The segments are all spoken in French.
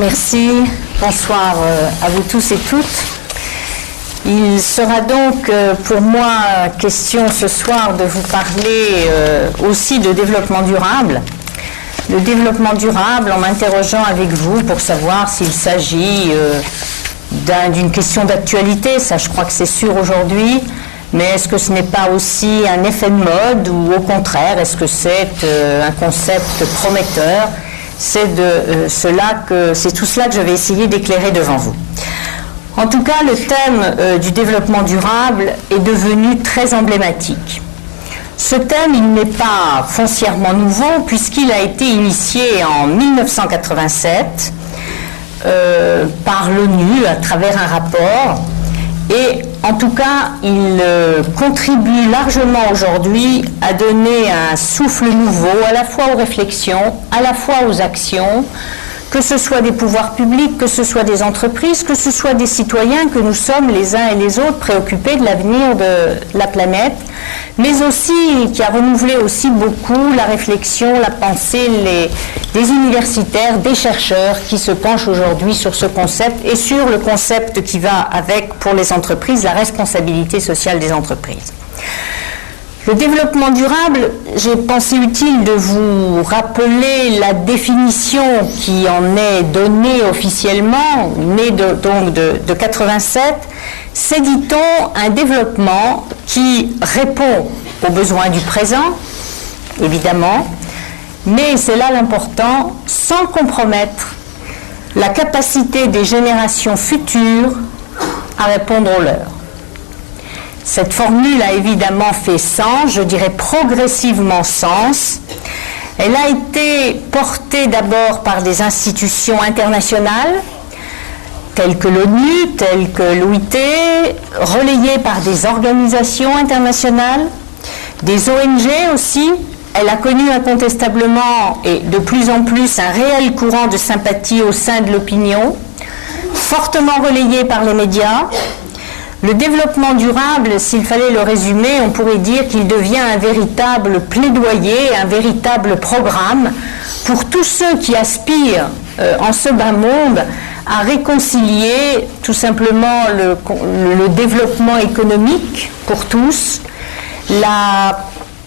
Merci. Bonsoir à vous tous et toutes. Il sera donc pour moi question ce soir de vous parler aussi de développement durable. Le développement durable en m'interrogeant avec vous pour savoir s'il s'agit d'une question d'actualité, ça je crois que c'est sûr aujourd'hui, mais est-ce que ce n'est pas aussi un effet de mode ou au contraire, est-ce que c'est un concept prometteur? C'est tout cela que je vais essayer d'éclairer devant vous. En tout cas, le thème du développement durable est devenu très emblématique. Ce thème, il n'est pas foncièrement nouveau puisqu'il a été initié en 1987 par l'ONU à travers un rapport. Et en tout cas, il contribue largement aujourd'hui à donner un souffle nouveau à la fois aux réflexions, à la fois aux actions, que ce soit des pouvoirs publics, que ce soit des entreprises, que ce soit des citoyens, que nous sommes les uns et les autres préoccupés de l'avenir de la planète, mais aussi qui a renouvelé aussi beaucoup la réflexion, la pensée des universitaires, des chercheurs qui se penchent aujourd'hui sur ce concept et sur le concept qui va avec, pour les entreprises, la responsabilité sociale des entreprises. Le développement durable, j'ai pensé utile de vous rappeler la définition qui en est donnée officiellement, née donc de 87. C'est, dit-on, un développement qui répond aux besoins du présent, évidemment, mais c'est là l'important, sans compromettre la capacité des générations futures à répondre aux leurs. Cette formule a évidemment fait sens, je dirais progressivement sens. Elle a été portée d'abord par des institutions internationales, telles que l'ONU, telles que l'OIT, relayée par des organisations internationales, des ONG aussi. Elle a connu incontestablement et de plus en plus un réel courant de sympathie au sein de l'opinion, fortement relayée par les médias. Le développement durable, s'il fallait le résumer, on pourrait dire qu'il devient un véritable plaidoyer, un véritable programme pour tous ceux qui aspirent en ce bas monde à réconcilier tout simplement le développement économique pour tous, la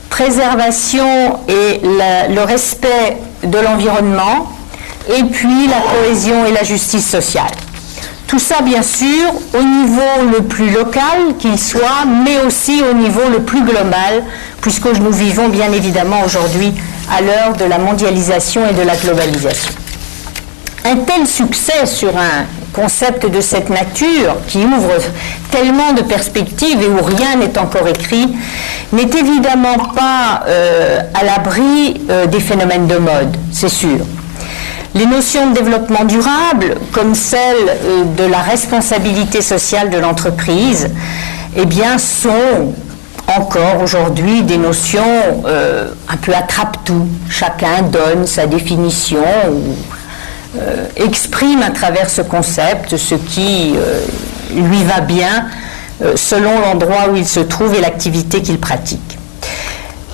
préservation et le respect de l'environnement, et puis la cohésion et la justice sociale. Tout ça, bien sûr, au niveau le plus local qu'il soit, mais aussi au niveau le plus global, puisque nous vivons bien évidemment aujourd'hui à l'heure de la mondialisation et de la globalisation. Un tel succès sur un concept de cette nature, qui ouvre tellement de perspectives et où rien n'est encore écrit, n'est évidemment pas à l'abri des phénomènes de mode, c'est sûr. Les notions de développement durable, comme celle de la responsabilité sociale de l'entreprise, eh bien, sont encore aujourd'hui des notions un peu attrape-tout. Chacun donne sa définition ou exprime à travers ce concept ce qui lui va bien selon l'endroit où il se trouve et l'activité qu'il pratique.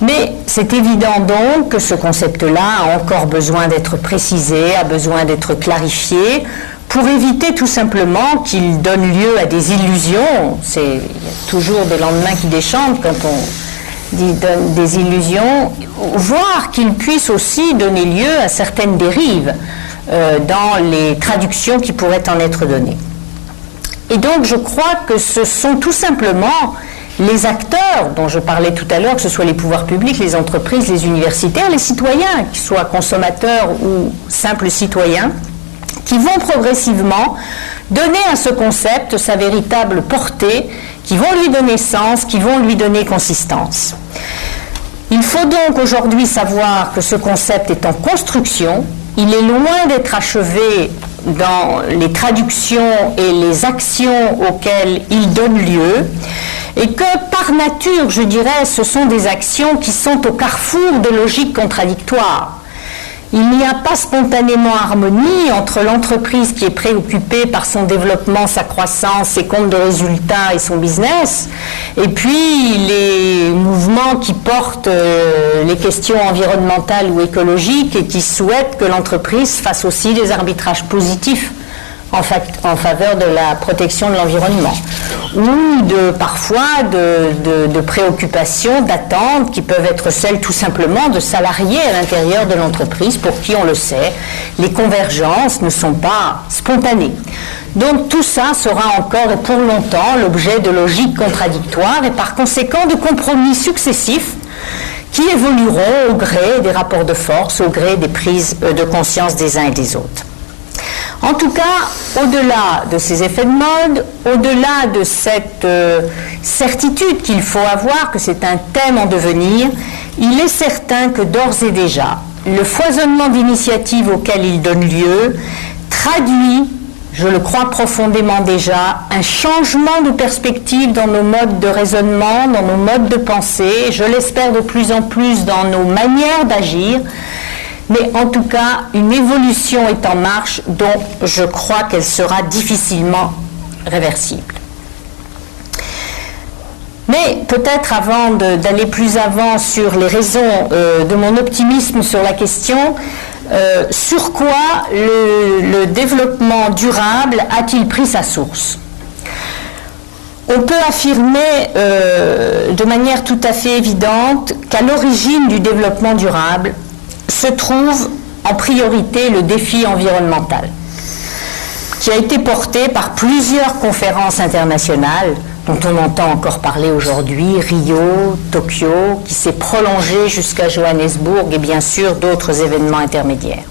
Mais c'est évident donc que ce concept-là a encore besoin d'être précisé, a besoin d'être clarifié, pour éviter tout simplement qu'il donne lieu à des illusions. Il y a toujours des lendemains qui déchantent quand on donne des illusions, voire qu'il puisse aussi donner lieu à certaines dérives dans les traductions qui pourraient en être données. Et donc je crois que ce sont tout simplement les acteurs dont je parlais tout à l'heure, que ce soit les pouvoirs publics, les entreprises, les universitaires, les citoyens, qu'ils soient consommateurs ou simples citoyens, qui vont progressivement donner à ce concept sa véritable portée, qui vont lui donner sens, qui vont lui donner consistance. Il faut donc aujourd'hui savoir que ce concept est en construction, il est loin d'être achevé dans les traductions et les actions auxquelles il donne lieu, et que par nature, je dirais, ce sont des actions qui sont au carrefour de logiques contradictoires. Il n'y a pas spontanément harmonie entre l'entreprise qui est préoccupée par son développement, sa croissance, ses comptes de résultats et son business, et puis les mouvements qui portent les questions environnementales ou écologiques et qui souhaitent que l'entreprise fasse aussi des arbitrages positifs en faveur de la protection de l'environnement, ou parfois de préoccupations, d'attentes qui peuvent être celles tout simplement de salariés à l'intérieur de l'entreprise pour qui, on le sait, les convergences ne sont pas spontanées. Donc tout ça sera encore et pour longtemps l'objet de logiques contradictoires et par conséquent de compromis successifs qui évolueront au gré des rapports de force, au gré des prises de conscience des uns et des autres. En tout cas, au-delà de ces effets de mode, au-delà de cette certitude qu'il faut avoir que c'est un thème en devenir, il est certain que d'ores et déjà, le foisonnement d'initiatives auquel il donne lieu traduit, je le crois profondément déjà, un changement de perspective dans nos modes de raisonnement, dans nos modes de pensée, je l'espère de plus en plus dans nos manières d'agir, mais en tout cas, une évolution est en marche dont je crois qu'elle sera difficilement réversible. Mais peut-être avant d'aller plus avant sur les raisons de mon optimisme sur la question, sur quoi le développement durable a-t-il pris sa source ? On peut affirmer de manière tout à fait évidente qu'à l'origine du développement durable se trouve en priorité le défi environnemental, qui a été porté par plusieurs conférences internationales, dont on entend encore parler aujourd'hui, Rio, Tokyo, qui s'est prolongé jusqu'à Johannesburg et bien sûr d'autres événements intermédiaires.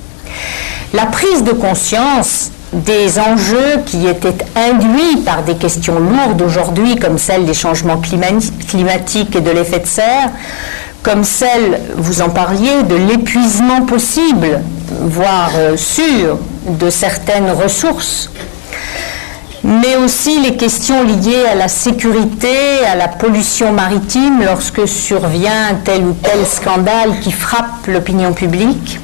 La prise de conscience des enjeux qui étaient induits par des questions lourdes aujourd'hui, comme celle des changements climatiques et de l'effet de serre, comme celle, vous en parliez, de l'épuisement possible, voire sûr, de certaines ressources, mais aussi les questions liées à la sécurité, à la pollution maritime lorsque survient tel ou tel scandale qui frappe l'opinion publique.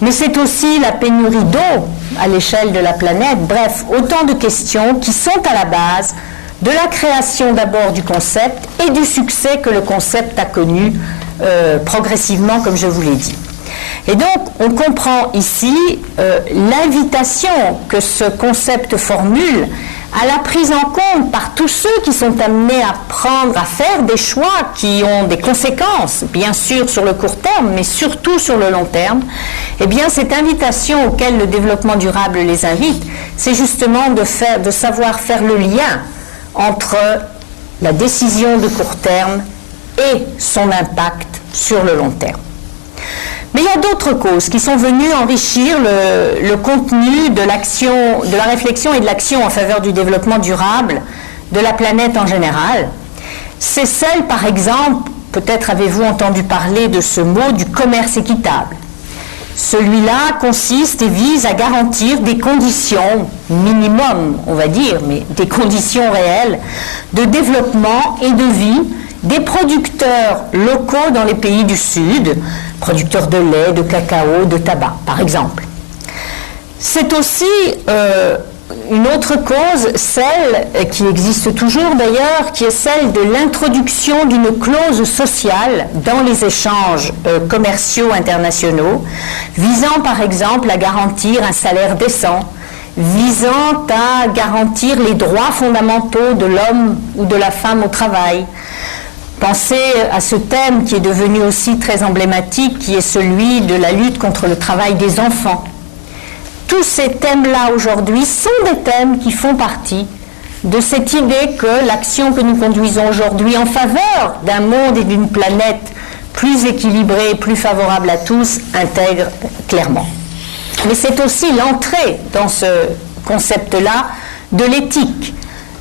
Mais c'est aussi la pénurie d'eau à l'échelle de la planète. Bref, autant de questions qui sont à la base de la création d'abord du concept et du succès que le concept a connu progressivement, comme je vous l'ai dit. Et donc, on comprend ici l'invitation que ce concept formule à la prise en compte par tous ceux qui sont amenés à faire des choix qui ont des conséquences, bien sûr sur le court terme, mais surtout sur le long terme. Eh bien, cette invitation auquel le développement durable les invite, c'est justement de savoir faire le lien entre la décision de court terme et son impact sur le long terme. Mais il y a d'autres causes qui sont venues enrichir le contenu de l'action, de la réflexion et de l'action en faveur du développement durable de la planète en général. C'est celle, par exemple, peut-être avez-vous entendu parler de ce mot, du commerce équitable. Celui-là consiste et vise à garantir des conditions minimum, on va dire, mais des conditions réelles de développement et de vie des producteurs locaux dans les pays du Sud, producteurs de lait, de cacao, de tabac, par exemple. C'est aussi une autre cause, celle qui existe toujours d'ailleurs, qui est celle de l'introduction d'une clause sociale dans les échanges commerciaux internationaux, visant par exemple à garantir un salaire décent, visant à garantir les droits fondamentaux de l'homme ou de la femme au travail. Pensez à ce thème qui est devenu aussi très emblématique, qui est celui de la lutte contre le travail des enfants. Tous ces thèmes-là aujourd'hui sont des thèmes qui font partie de cette idée que l'action que nous conduisons aujourd'hui en faveur d'un monde et d'une planète plus équilibrée, plus favorable à tous, intègre clairement. Mais c'est aussi l'entrée dans ce concept-là de l'éthique,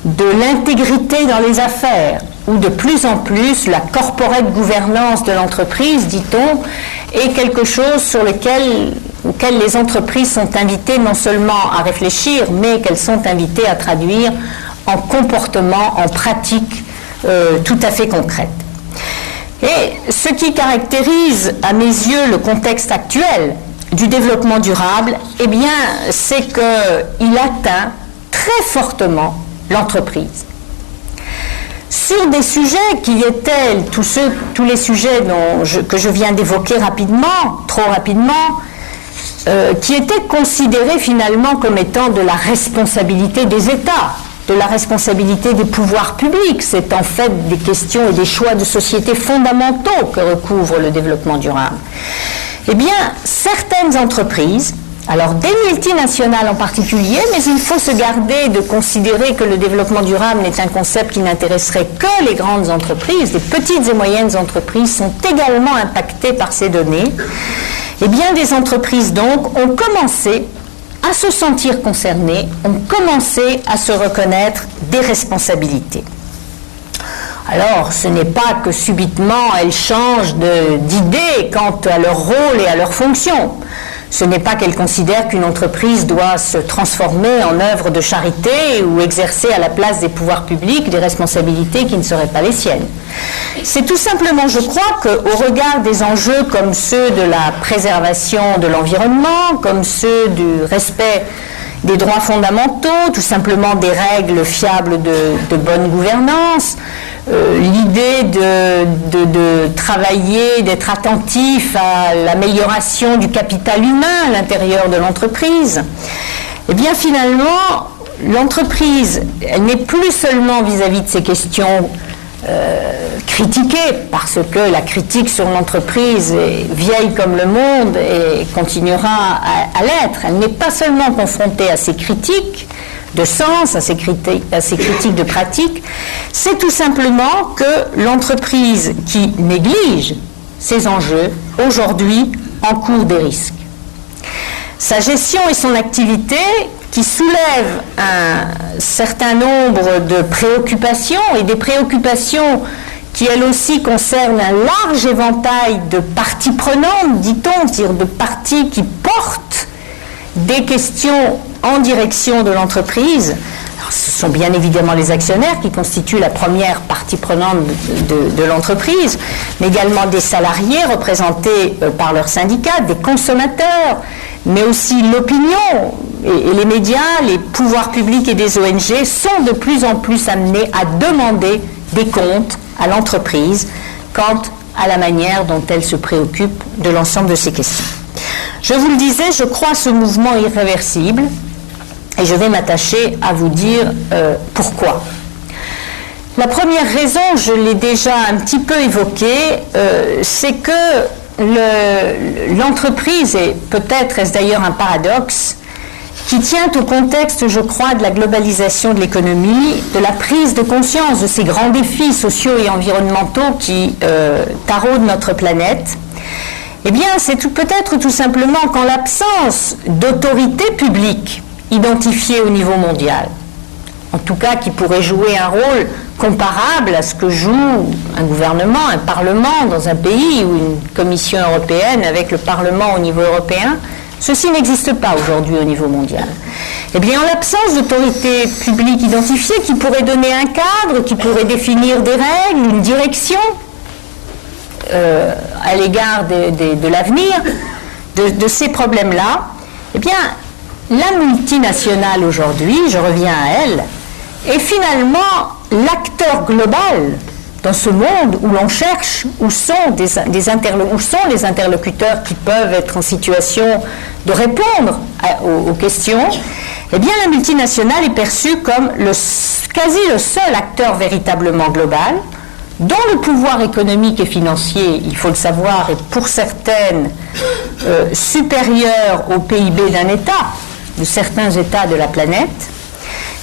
de l'intégrité dans les affaires, où de plus en plus la corporate gouvernance de l'entreprise, dit-on, est quelque chose sur auquel les entreprises sont invitées non seulement à réfléchir, mais qu'elles sont invitées à traduire en comportement, en pratique tout à fait concrète. Et ce qui caractérise à mes yeux le contexte actuel, du développement durable, eh bien, c'est qu'il atteint très fortement l'entreprise. Sur des sujets qui étaient tous les sujets que je viens d'évoquer rapidement, trop rapidement, qui étaient considérés finalement comme étant de la responsabilité des États, de la responsabilité des pouvoirs publics. C'est en fait des questions et des choix de société fondamentaux que recouvre le développement durable. Eh bien, certaines entreprises, alors des multinationales en particulier, mais il faut se garder de considérer que le développement durable n'est un concept qui n'intéresserait que les grandes entreprises. Les petites et moyennes entreprises sont également impactées par ces données. Eh bien, des entreprises donc ont commencé à se sentir concernées, ont commencé à se reconnaître des responsabilités. Alors, ce n'est pas que subitement elles changent d'idée quant à leur rôle et à leur fonction. Ce n'est pas qu'elles considèrent qu'une entreprise doit se transformer en œuvre de charité ou exercer à la place des pouvoirs publics des responsabilités qui ne seraient pas les siennes. C'est tout simplement, je crois, qu'au regard des enjeux comme ceux de la préservation de l'environnement, comme ceux du respect des droits fondamentaux, tout simplement des règles fiables de bonne gouvernance, l'idée de travailler, d'être attentif à l'amélioration du capital humain à l'intérieur de l'entreprise, eh bien finalement, l'entreprise, elle n'est plus seulement vis-à-vis de ces questions critiquée, parce que la critique sur l'entreprise est vieille comme le monde et continuera à l'être. Elle n'est pas seulement confrontée à ces critiques de sens, à ces critiques de pratique, c'est tout simplement que l'entreprise qui néglige ces enjeux, aujourd'hui, encourt des risques. Sa gestion et son activité, qui soulèvent un certain nombre de préoccupations, et des préoccupations qui, elles aussi, concernent un large éventail de parties prenantes, dit-on, c'est-à-dire de parties qui portent des questions en direction de l'entreprise. Alors, ce sont bien évidemment les actionnaires qui constituent la première partie prenante de l'entreprise, mais également des salariés représentés par leurs syndicats, des consommateurs, mais aussi l'opinion et les médias, les pouvoirs publics et des ONG sont de plus en plus amenés à demander des comptes à l'entreprise quant à la manière dont elle se préoccupe de l'ensemble de ces questions. Je vous le disais, je crois à ce mouvement irréversible et je vais m'attacher à vous dire pourquoi. La première raison, je l'ai déjà un petit peu évoquée, c'est que l'entreprise, et peut-être est-ce d'ailleurs un paradoxe, qui tient au contexte, je crois, de la globalisation de l'économie, de la prise de conscience de ces grands défis sociaux et environnementaux qui taraudent notre planète, eh bien, c'est peut-être tout simplement qu'en l'absence d'autorité publique identifiée au niveau mondial, en tout cas qui pourrait jouer un rôle comparable à ce que joue un gouvernement, un parlement dans un pays ou une commission européenne avec le parlement au niveau européen, ceci n'existe pas aujourd'hui au niveau mondial. Eh bien, en l'absence d'autorité publique identifiée qui pourrait donner un cadre, qui pourrait définir des règles, une direction à l'égard de l'avenir de ces problèmes-là, eh bien, la multinationale aujourd'hui, je reviens à elle, est finalement l'acteur global dans ce monde où l'on cherche où sont les interlocuteurs qui peuvent être en situation de répondre aux questions. Eh bien, la multinationale est perçue comme quasi le seul acteur véritablement global, dont le pouvoir économique et financier, il faut le savoir, est pour certaines supérieur au PIB d'un État, de certains États de la planète.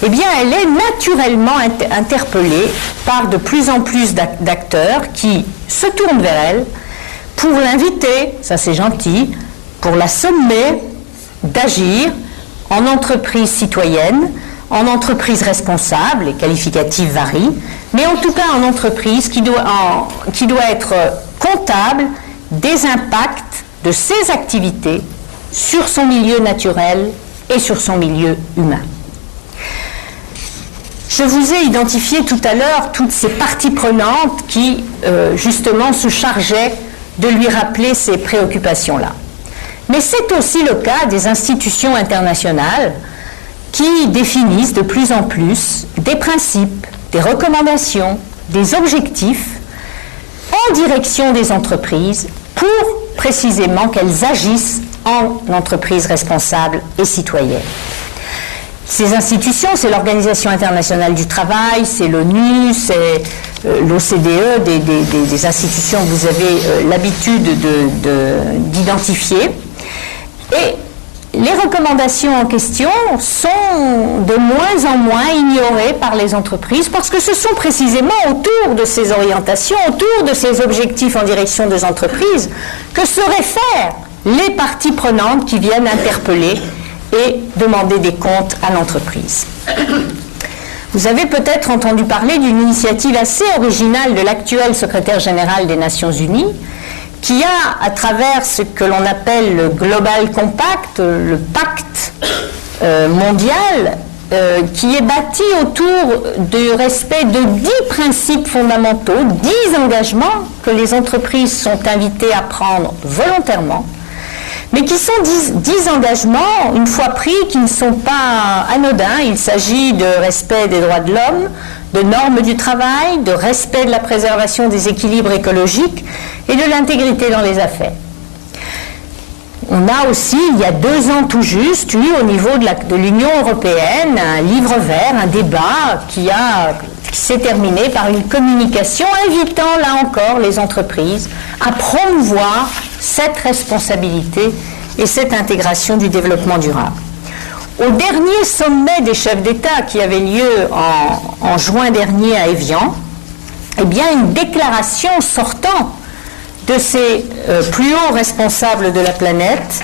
Eh bien, elle est naturellement interpellée par de plus en plus d'acteurs qui se tournent vers elle pour l'inviter, ça c'est gentil, pour la sommer d'agir en entreprise citoyenne, en entreprise responsable, les qualificatifs varient, mais en tout cas en entreprise qui doit être comptable des impacts de ses activités sur son milieu naturel et sur son milieu humain. Je vous ai identifié tout à l'heure toutes ces parties prenantes qui, justement, se chargeaient de lui rappeler ces préoccupations-là. Mais c'est aussi le cas des institutions internationales qui définissent de plus en plus des principes, des recommandations, des objectifs en direction des entreprises pour précisément qu'elles agissent en entreprises responsables et citoyennes. Ces institutions, c'est l'Organisation internationale du travail, c'est l'ONU, c'est l'OCDE, des institutions que vous avez l'habitude d'identifier. Et les recommandations en question sont de moins en moins ignorées par les entreprises parce que ce sont précisément autour de ces orientations, autour de ces objectifs en direction des entreprises que se réfèrent les parties prenantes qui viennent interpeller et demander des comptes à l'entreprise. Vous avez peut-être entendu parler d'une initiative assez originale de l'actuel secrétaire général des Nations Unies qui a, à travers ce que l'on appelle le Global Compact, le pacte mondial, qui est bâti autour du respect de 10 principes fondamentaux, 10 engagements que les entreprises sont invitées à prendre volontairement, mais qui sont 10 engagements, une fois pris, qui ne sont pas anodins. Il s'agit de respect des droits de l'homme, de normes du travail, de respect de la préservation des équilibres écologiques et de l'intégrité dans les affaires. On a aussi, il y a 2 ans tout juste, eu au niveau de l'Union européenne un livre vert, un débat qui s'est terminé par une communication invitant là encore les entreprises à promouvoir cette responsabilité et cette intégration du développement durable. Au dernier sommet des chefs d'État qui avait lieu en juin dernier à Évian, eh bien une déclaration sortant de ces plus hauts responsables de la planète,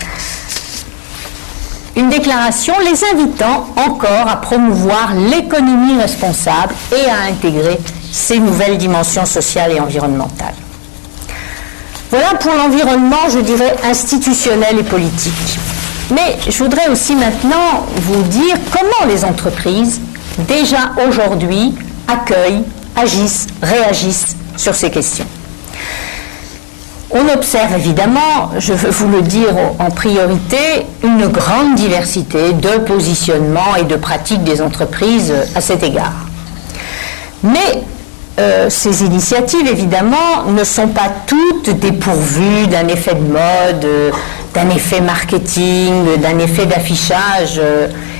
une déclaration les invitant encore à promouvoir l'économie responsable et à intégrer ces nouvelles dimensions sociales et environnementales. Voilà pour l'environnement, je dirais, institutionnel et politique. Mais je voudrais aussi maintenant vous dire comment les entreprises, déjà aujourd'hui, accueillent, agissent, réagissent sur ces questions. On observe évidemment, je veux vous le dire en priorité, une grande diversité de positionnements et de pratiques des entreprises à cet égard. Mais ces initiatives, évidemment, ne sont pas toutes dépourvues d'un effet de mode, d'un effet marketing, d'un effet d'affichage,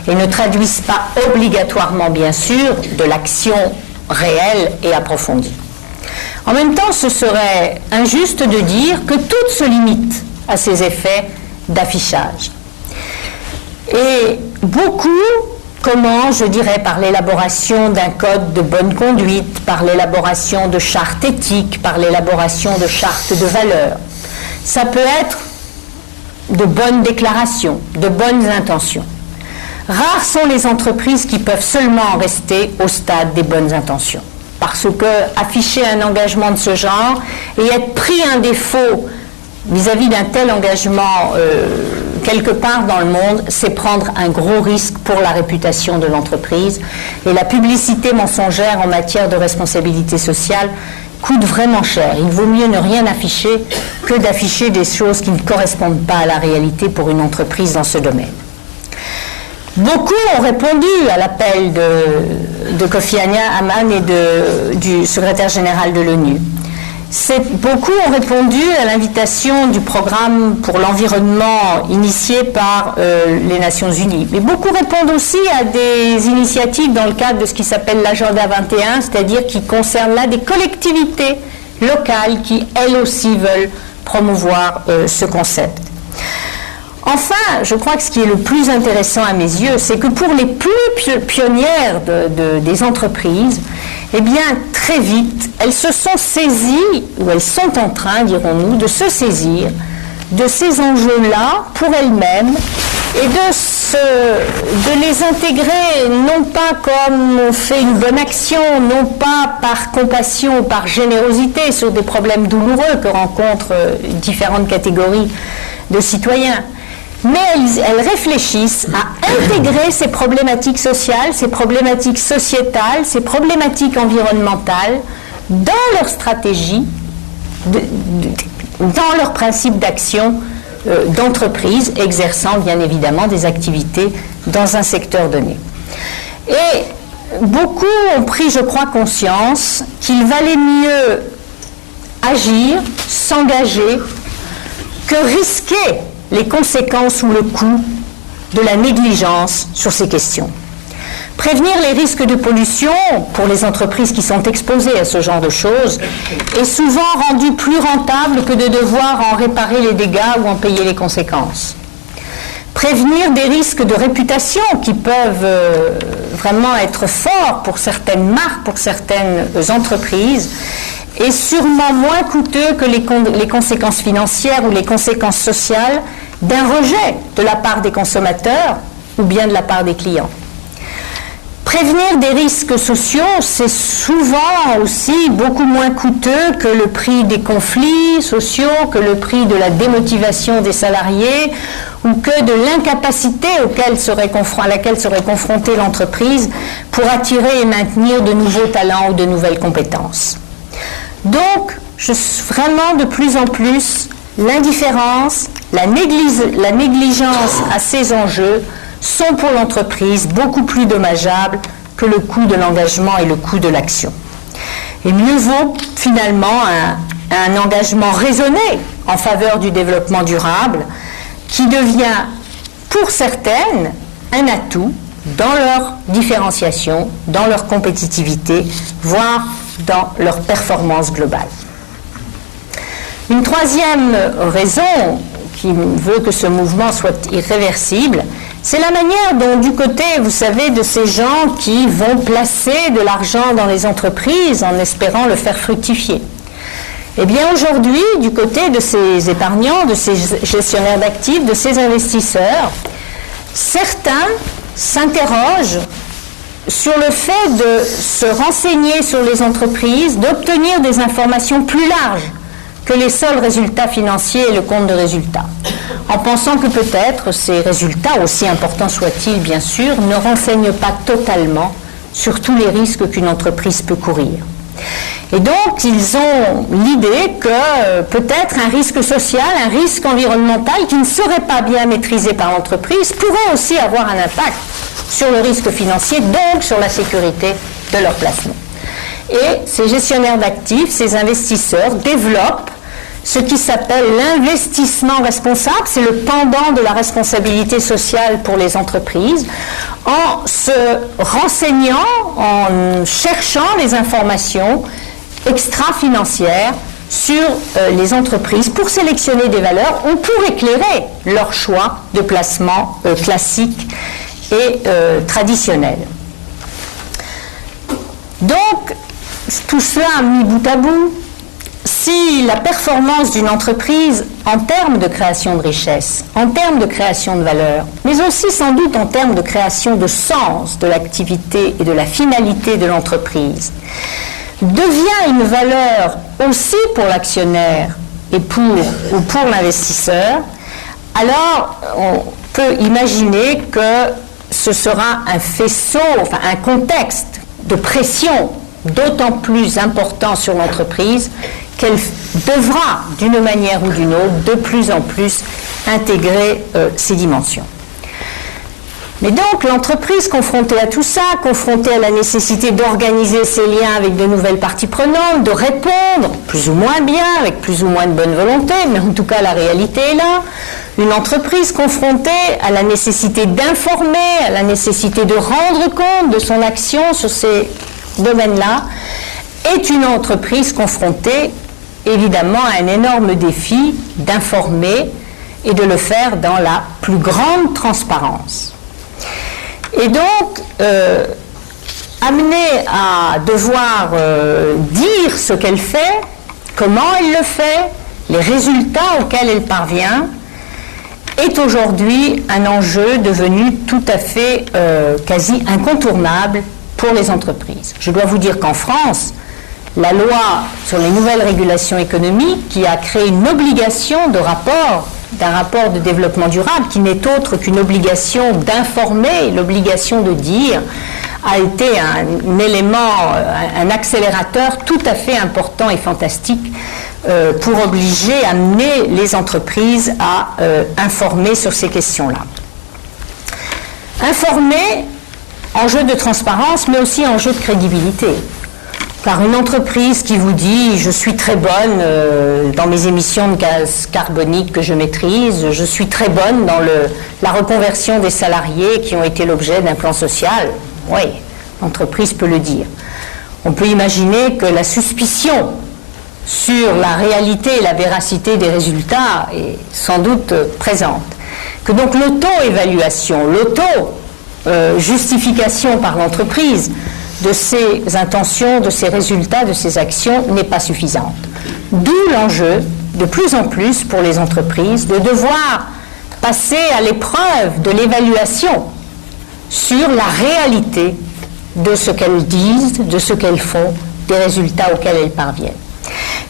et ne traduisent pas obligatoirement, bien sûr, de l'action réelle et approfondie. En même temps, ce serait injuste de dire que tout se limite à ces effets d'affichage. Et beaucoup commencent, je dirais, par l'élaboration d'un code de bonne conduite, par l'élaboration de chartes éthiques, par l'élaboration de chartes de valeurs. Ça peut être de bonnes déclarations, de bonnes intentions. Rares sont les entreprises qui peuvent seulement en rester au stade des bonnes intentions. Parce que afficher un engagement de ce genre et être pris un défaut vis-à-vis d'un tel engagement quelque part dans le monde, c'est prendre un gros risque pour la réputation de l'entreprise. Et la publicité mensongère en matière de responsabilité sociale coûte vraiment cher. Il vaut mieux ne rien afficher que d'afficher des choses qui ne correspondent pas à la réalité pour une entreprise dans ce domaine. Beaucoup ont répondu à l'appel de Kofi Annan et du secrétaire général de l'ONU. Beaucoup ont répondu à l'invitation du programme pour l'environnement initié par les Nations Unies. Mais beaucoup répondent aussi à des initiatives dans le cadre de ce qui s'appelle l'Agenda 21, c'est-à-dire qui concerne là des collectivités locales qui, elles aussi, veulent promouvoir ce concept. Enfin, je crois que ce qui est le plus intéressant à mes yeux, c'est que pour les plus pionnières des entreprises, eh bien, très vite, elles se sont saisies, ou elles sont en train, dirons-nous, de se saisir de ces enjeux-là pour elles-mêmes et de les intégrer non pas comme on fait une bonne action, non pas par compassion ou par générosité sur des problèmes douloureux que rencontrent différentes catégories de citoyens, mais elles réfléchissent à intégrer ces problématiques sociales, ces problématiques sociétales, ces problématiques environnementales dans leur stratégie, dans leurs principes d'action d'entreprises exerçant bien évidemment des activités dans un secteur donné. Et beaucoup ont pris, je crois, conscience qu'il valait mieux agir, s'engager, que risquer les conséquences ou le coût de la négligence sur ces questions. Prévenir les risques de pollution pour les entreprises qui sont exposées à ce genre de choses est souvent rendu plus rentable que de devoir en réparer les dégâts ou en payer les conséquences. Prévenir des risques de réputation qui peuvent vraiment être forts pour certaines marques, pour certaines entreprises, est sûrement moins coûteux que les conséquences financières ou les conséquences sociales d'un rejet de la part des consommateurs ou bien de la part des clients. Prévenir des risques sociaux, c'est souvent aussi beaucoup moins coûteux que le prix des conflits sociaux, que le prix de la démotivation des salariés ou que de l'incapacité à laquelle serait confrontée l'entreprise pour attirer et maintenir de nouveaux talents ou de nouvelles compétences. Donc, vraiment de plus en plus, l'indifférence, la négligence à ces enjeux sont pour l'entreprise beaucoup plus dommageables que le coût de l'engagement et le coût de l'action. Et mieux vaut finalement un engagement raisonné en faveur du développement durable qui devient pour certaines un atout dans leur différenciation, dans leur compétitivité, voire dans leur performance globale. Une troisième raison qui veut que ce mouvement soit irréversible, c'est la manière dont, du côté, vous savez, de ces gens qui vont placer de l'argent dans les entreprises en espérant le faire fructifier. Eh bien, aujourd'hui, du côté de ces épargnants, de ces gestionnaires d'actifs, de ces investisseurs, certains s'interrogent sur le fait de se renseigner sur les entreprises, d'obtenir des informations plus larges que les seuls résultats financiers et le compte de résultats, en pensant que peut-être ces résultats, aussi importants soient-ils bien sûr, ne renseignent pas totalement sur tous les risques qu'une entreprise peut courir. Et donc, ils ont l'idée que peut-être un risque social, un risque environnemental qui ne serait pas bien maîtrisé par l'entreprise pourrait aussi avoir un impact sur le risque financier, donc sur la sécurité de leur placement. Et ces gestionnaires d'actifs, ces investisseurs développent ce qui s'appelle l'investissement responsable, c'est le pendant de la responsabilité sociale pour les entreprises, en se renseignant, en cherchant les informations extra-financières sur les entreprises pour sélectionner des valeurs ou pour éclairer leur choix de placement classique et traditionnel. Donc, tout cela mis bout à bout, si la performance d'une entreprise en termes de création de richesse, en termes de création de valeur, mais aussi sans doute en termes de création de sens de l'activité et de la finalité de l'entreprise, devient une valeur aussi pour l'actionnaire et pour l'investisseur, alors on peut imaginer que ce sera un faisceau, enfin un contexte de pression d'autant plus important sur l'entreprise qu'elle devra, d'une manière ou d'une autre, de plus en plus intégrer ces dimensions. Mais donc, l'entreprise confrontée à tout ça, confrontée à la nécessité d'organiser ses liens avec de nouvelles parties prenantes, de répondre plus ou moins bien, avec plus ou moins de bonne volonté, mais en tout cas la réalité est là, une entreprise confrontée à la nécessité d'informer, à la nécessité de rendre compte de son action sur ces domaines-là, est une entreprise confrontée évidemment à un énorme défi d'informer et de le faire dans la plus grande transparence. Et donc, amenée à devoir dire ce qu'elle fait, comment elle le fait, les résultats auxquels elle parvient, est aujourd'hui un enjeu devenu tout à fait quasi incontournable pour les entreprises. Je dois vous dire qu'en France, la loi sur les nouvelles régulations économiques qui a créé une obligation de rapport, d'un rapport de développement durable qui n'est autre qu'une obligation d'informer, l'obligation de dire, a été un élément, un accélérateur tout à fait important et fantastique pour obliger, amener les entreprises à informer sur ces questions-là. Informer, enjeu de transparence, mais aussi enjeu de crédibilité. Car une entreprise qui vous dit « je suis très bonne dans mes émissions de gaz carbonique que je maîtrise, je suis très bonne dans la reconversion des salariés qui ont été l'objet d'un plan social », oui, l'entreprise peut le dire. On peut imaginer que la suspicion sur la réalité et la véracité des résultats est sans doute présente. Que donc l'auto-évaluation, l'auto-justification par l'entreprise de ses intentions, de ses résultats, de ses actions n'est pas suffisante. D'où l'enjeu, de plus en plus pour les entreprises, de devoir passer à l'épreuve de l'évaluation sur la réalité de ce qu'elles disent, de ce qu'elles font, des résultats auxquels elles parviennent.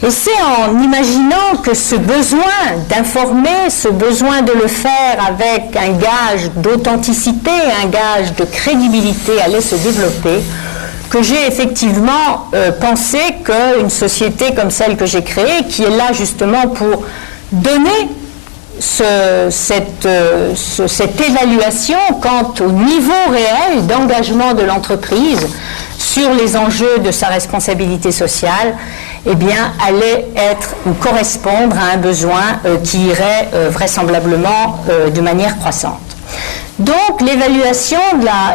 Et c'est en imaginant que ce besoin d'informer, ce besoin de le faire avec un gage d'authenticité, un gage de crédibilité allait se développer, que j'ai effectivement pensé qu'une société comme celle que j'ai créée, qui est là justement pour donner cette évaluation quant au niveau réel d'engagement de l'entreprise sur les enjeux de sa responsabilité sociale, eh bien, allait correspondre à un besoin qui irait vraisemblablement de manière croissante. Donc, l'évaluation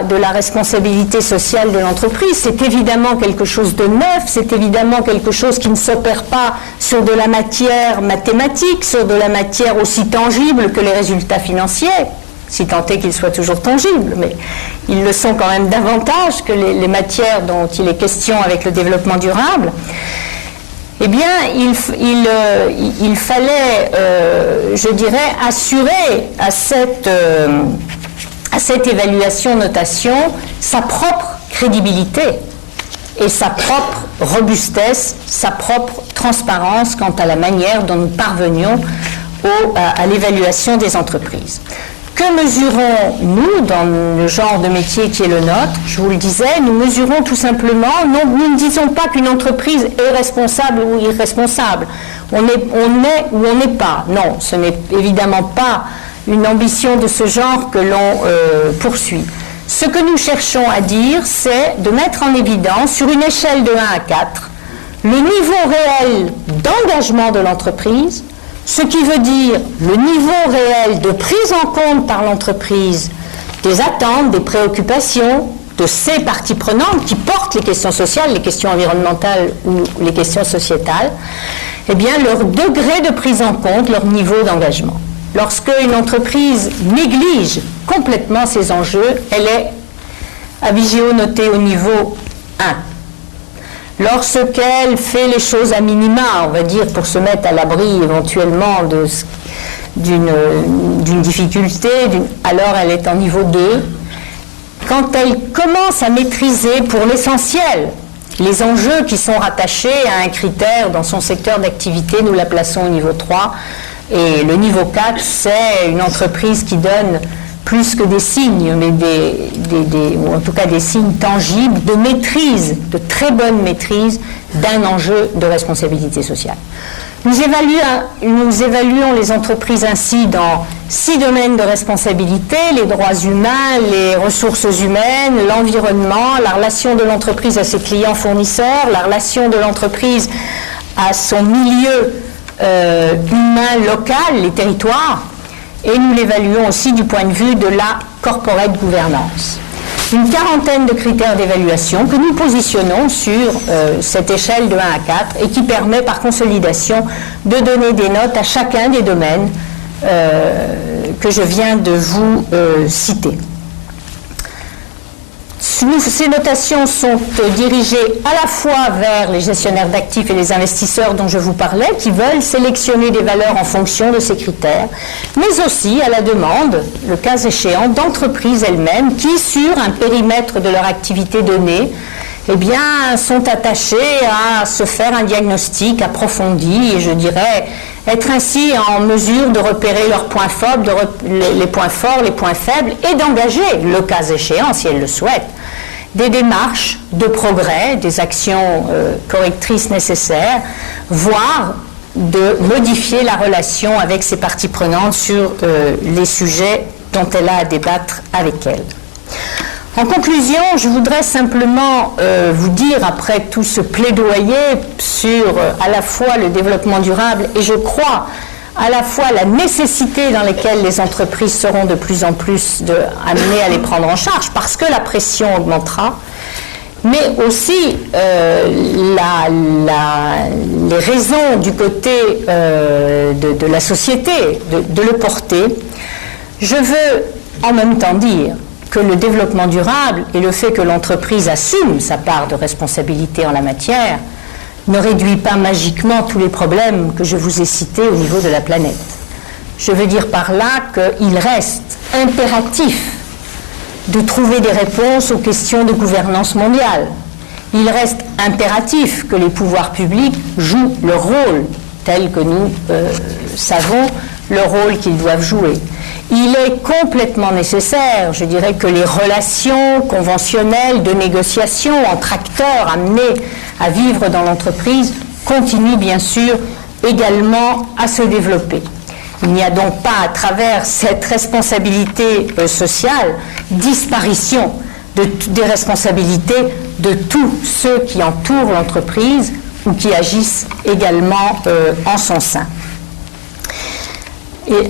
de la responsabilité sociale de l'entreprise, c'est évidemment quelque chose de neuf, c'est évidemment quelque chose qui ne s'opère pas sur de la matière mathématique, sur de la matière aussi tangible que les résultats financiers, si tant est qu'ils soient toujours tangibles, mais ils le sont quand même davantage que les matières dont il est question avec le développement durable. Eh bien, il fallait, je dirais, assurer à cette évaluation-notation sa propre crédibilité et sa propre robustesse, sa propre transparence quant à la manière dont nous parvenions à l'évaluation des entreprises. Que mesurons-nous dans le genre de métier qui est le nôtre? Je vous le disais, nous mesurons tout simplement, nous ne disons pas qu'une entreprise est responsable ou irresponsable. On est ou on n'est pas. Non, ce n'est évidemment pas une ambition de ce genre que l'on poursuit. Ce que nous cherchons à dire, c'est de mettre en évidence, sur une échelle de 1 à 4, le niveau réel d'engagement de l'entreprise, ce qui veut dire le niveau réel de prise en compte par l'entreprise des attentes, des préoccupations de ces parties prenantes qui portent les questions sociales, les questions environnementales ou les questions sociétales, eh bien leur degré de prise en compte, leur niveau d'engagement. Lorsque une entreprise néglige complètement ces enjeux, elle est à Vigéo notée au niveau 1. Lorsqu'elle fait les choses à minima, on va dire, pour se mettre à l'abri éventuellement d'une difficulté, alors elle est en niveau 2. Quand elle commence à maîtriser pour l'essentiel les enjeux qui sont rattachés à un critère dans son secteur d'activité, nous la plaçons au niveau 3. Et le niveau 4, c'est une entreprise qui donne plus que des signes, mais ou en tout cas des signes tangibles de maîtrise, de très bonne maîtrise d'un enjeu de responsabilité sociale. Nous évaluons les entreprises ainsi dans 6 domaines de responsabilité: les droits humains, les ressources humaines, l'environnement, la relation de l'entreprise à ses clients fournisseurs, la relation de l'entreprise à son milieu humain local, les territoires, et nous l'évaluons aussi du point de vue de la corporate gouvernance. Une quarantaine de critères d'évaluation que nous positionnons sur cette échelle de 1 à 4 et qui permet par consolidation de donner des notes à chacun des domaines que je viens de vous citer. Ces notations sont dirigées à la fois vers les gestionnaires d'actifs et les investisseurs dont je vous parlais, qui veulent sélectionner des valeurs en fonction de ces critères, mais aussi à la demande, le cas échéant, d'entreprises elles-mêmes qui, sur un périmètre de leur activité donnée, eh bien, sont attachées à se faire un diagnostic approfondi et je dirais être ainsi en mesure de repérer leurs points forts, les points forts, les points faibles et d'engager, le cas échéant, si elles le souhaitent, des démarches de progrès, des actions correctrices nécessaires, voire de modifier la relation avec ses parties prenantes sur les sujets dont elle a à débattre avec elles. En conclusion, je voudrais simplement vous dire, après tout ce plaidoyer sur à la fois le développement durable et je crois à la fois la nécessité dans laquelle les entreprises seront de plus en plus amenées à les prendre en charge parce que la pression augmentera, mais aussi les raisons du côté de la société de le porter. Je veux en même temps dire que le développement durable et le fait que l'entreprise assume sa part de responsabilité en la matière ne réduit pas magiquement tous les problèmes que je vous ai cités au niveau de la planète. Je veux dire par là qu'il reste impératif de trouver des réponses aux questions de gouvernance mondiale. Il reste impératif que les pouvoirs publics jouent leur rôle, tel que nous savons le rôle qu'ils doivent jouer. Il est complètement nécessaire, je dirais, que les relations conventionnelles de négociation entre acteurs amenés à vivre dans l'entreprise continuent bien sûr également à se développer. Il n'y a donc pas à travers cette responsabilité sociale disparition des responsabilités de tous ceux qui entourent l'entreprise ou qui agissent également en son sein. Et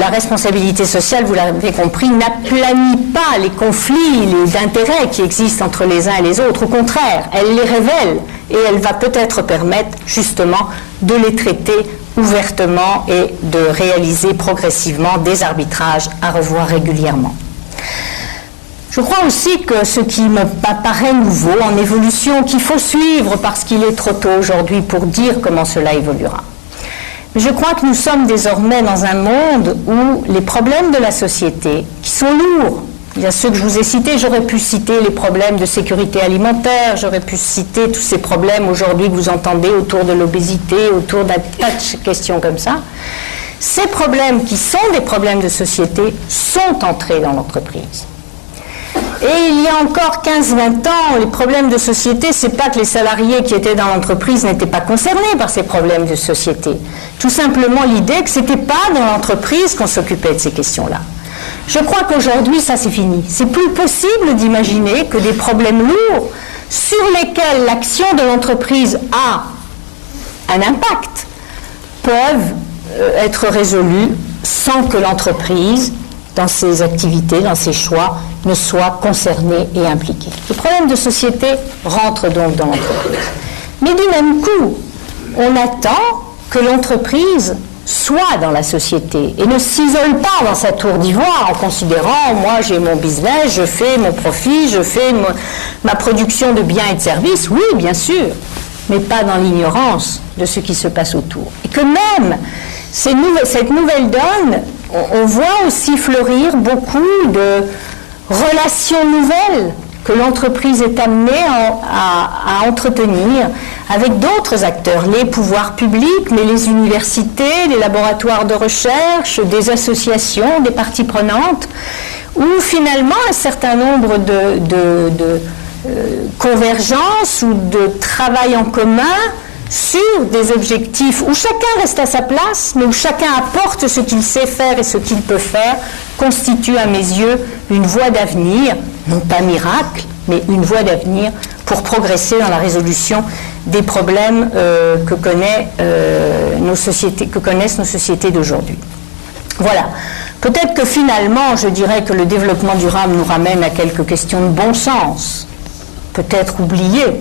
la responsabilité sociale, vous l'avez compris, n'aplanit pas les conflits d'intérêts qui existent entre les uns et les autres. Au contraire, elle les révèle et elle va peut-être permettre justement de les traiter ouvertement et de réaliser progressivement des arbitrages à revoir régulièrement. Je crois aussi que ce qui me paraît nouveau en évolution, qu'il faut suivre parce qu'il est trop tôt aujourd'hui pour dire comment cela évoluera. Je crois que nous sommes désormais dans un monde où les problèmes de la société, qui sont lourds, il y a ceux que je vous ai cités, j'aurais pu citer les problèmes de sécurité alimentaire, j'aurais pu citer tous ces problèmes aujourd'hui que vous entendez autour de l'obésité, autour d'un tas de questions comme ça. Ces problèmes qui sont des problèmes de société sont entrés dans l'entreprise. Et il y a encore 15-20 ans, les problèmes de société, c'est pas que les salariés qui étaient dans l'entreprise n'étaient pas concernés par ces problèmes de société. Tout simplement l'idée que c'était pas dans l'entreprise qu'on s'occupait de ces questions-là. Je crois qu'aujourd'hui, ça c'est fini. C'est plus possible d'imaginer que des problèmes lourds sur lesquels l'action de l'entreprise a un impact peuvent être résolus sans que l'entreprise, dans ses activités, dans ses choix, ne soit concernée et impliquée. Les problèmes de société rentrent donc dans l'entreprise. Mais du même coup, on attend que l'entreprise soit dans la société et ne s'isole pas dans sa tour d'ivoire en considérant, moi j'ai mon business, je fais mon profit, je fais ma production de biens et de services, oui bien sûr, mais pas dans l'ignorance de ce qui se passe autour. Et que même cette nouvelle donne, on voit aussi fleurir beaucoup de relations nouvelles que l'entreprise est amenée à entretenir avec d'autres acteurs, les pouvoirs publics, mais les universités, les laboratoires de recherche, des associations, des parties prenantes, où finalement un certain nombre de convergences ou de travail en commun sur des objectifs où chacun reste à sa place, mais où chacun apporte ce qu'il sait faire et ce qu'il peut faire, constitue à mes yeux une voie d'avenir, non pas miracle, mais une voie d'avenir pour progresser dans la résolution des problèmes que connaissent nos sociétés d'aujourd'hui. Voilà. Peut-être que finalement, je dirais que le développement durable nous ramène à quelques questions de bon sens, peut-être oubliées,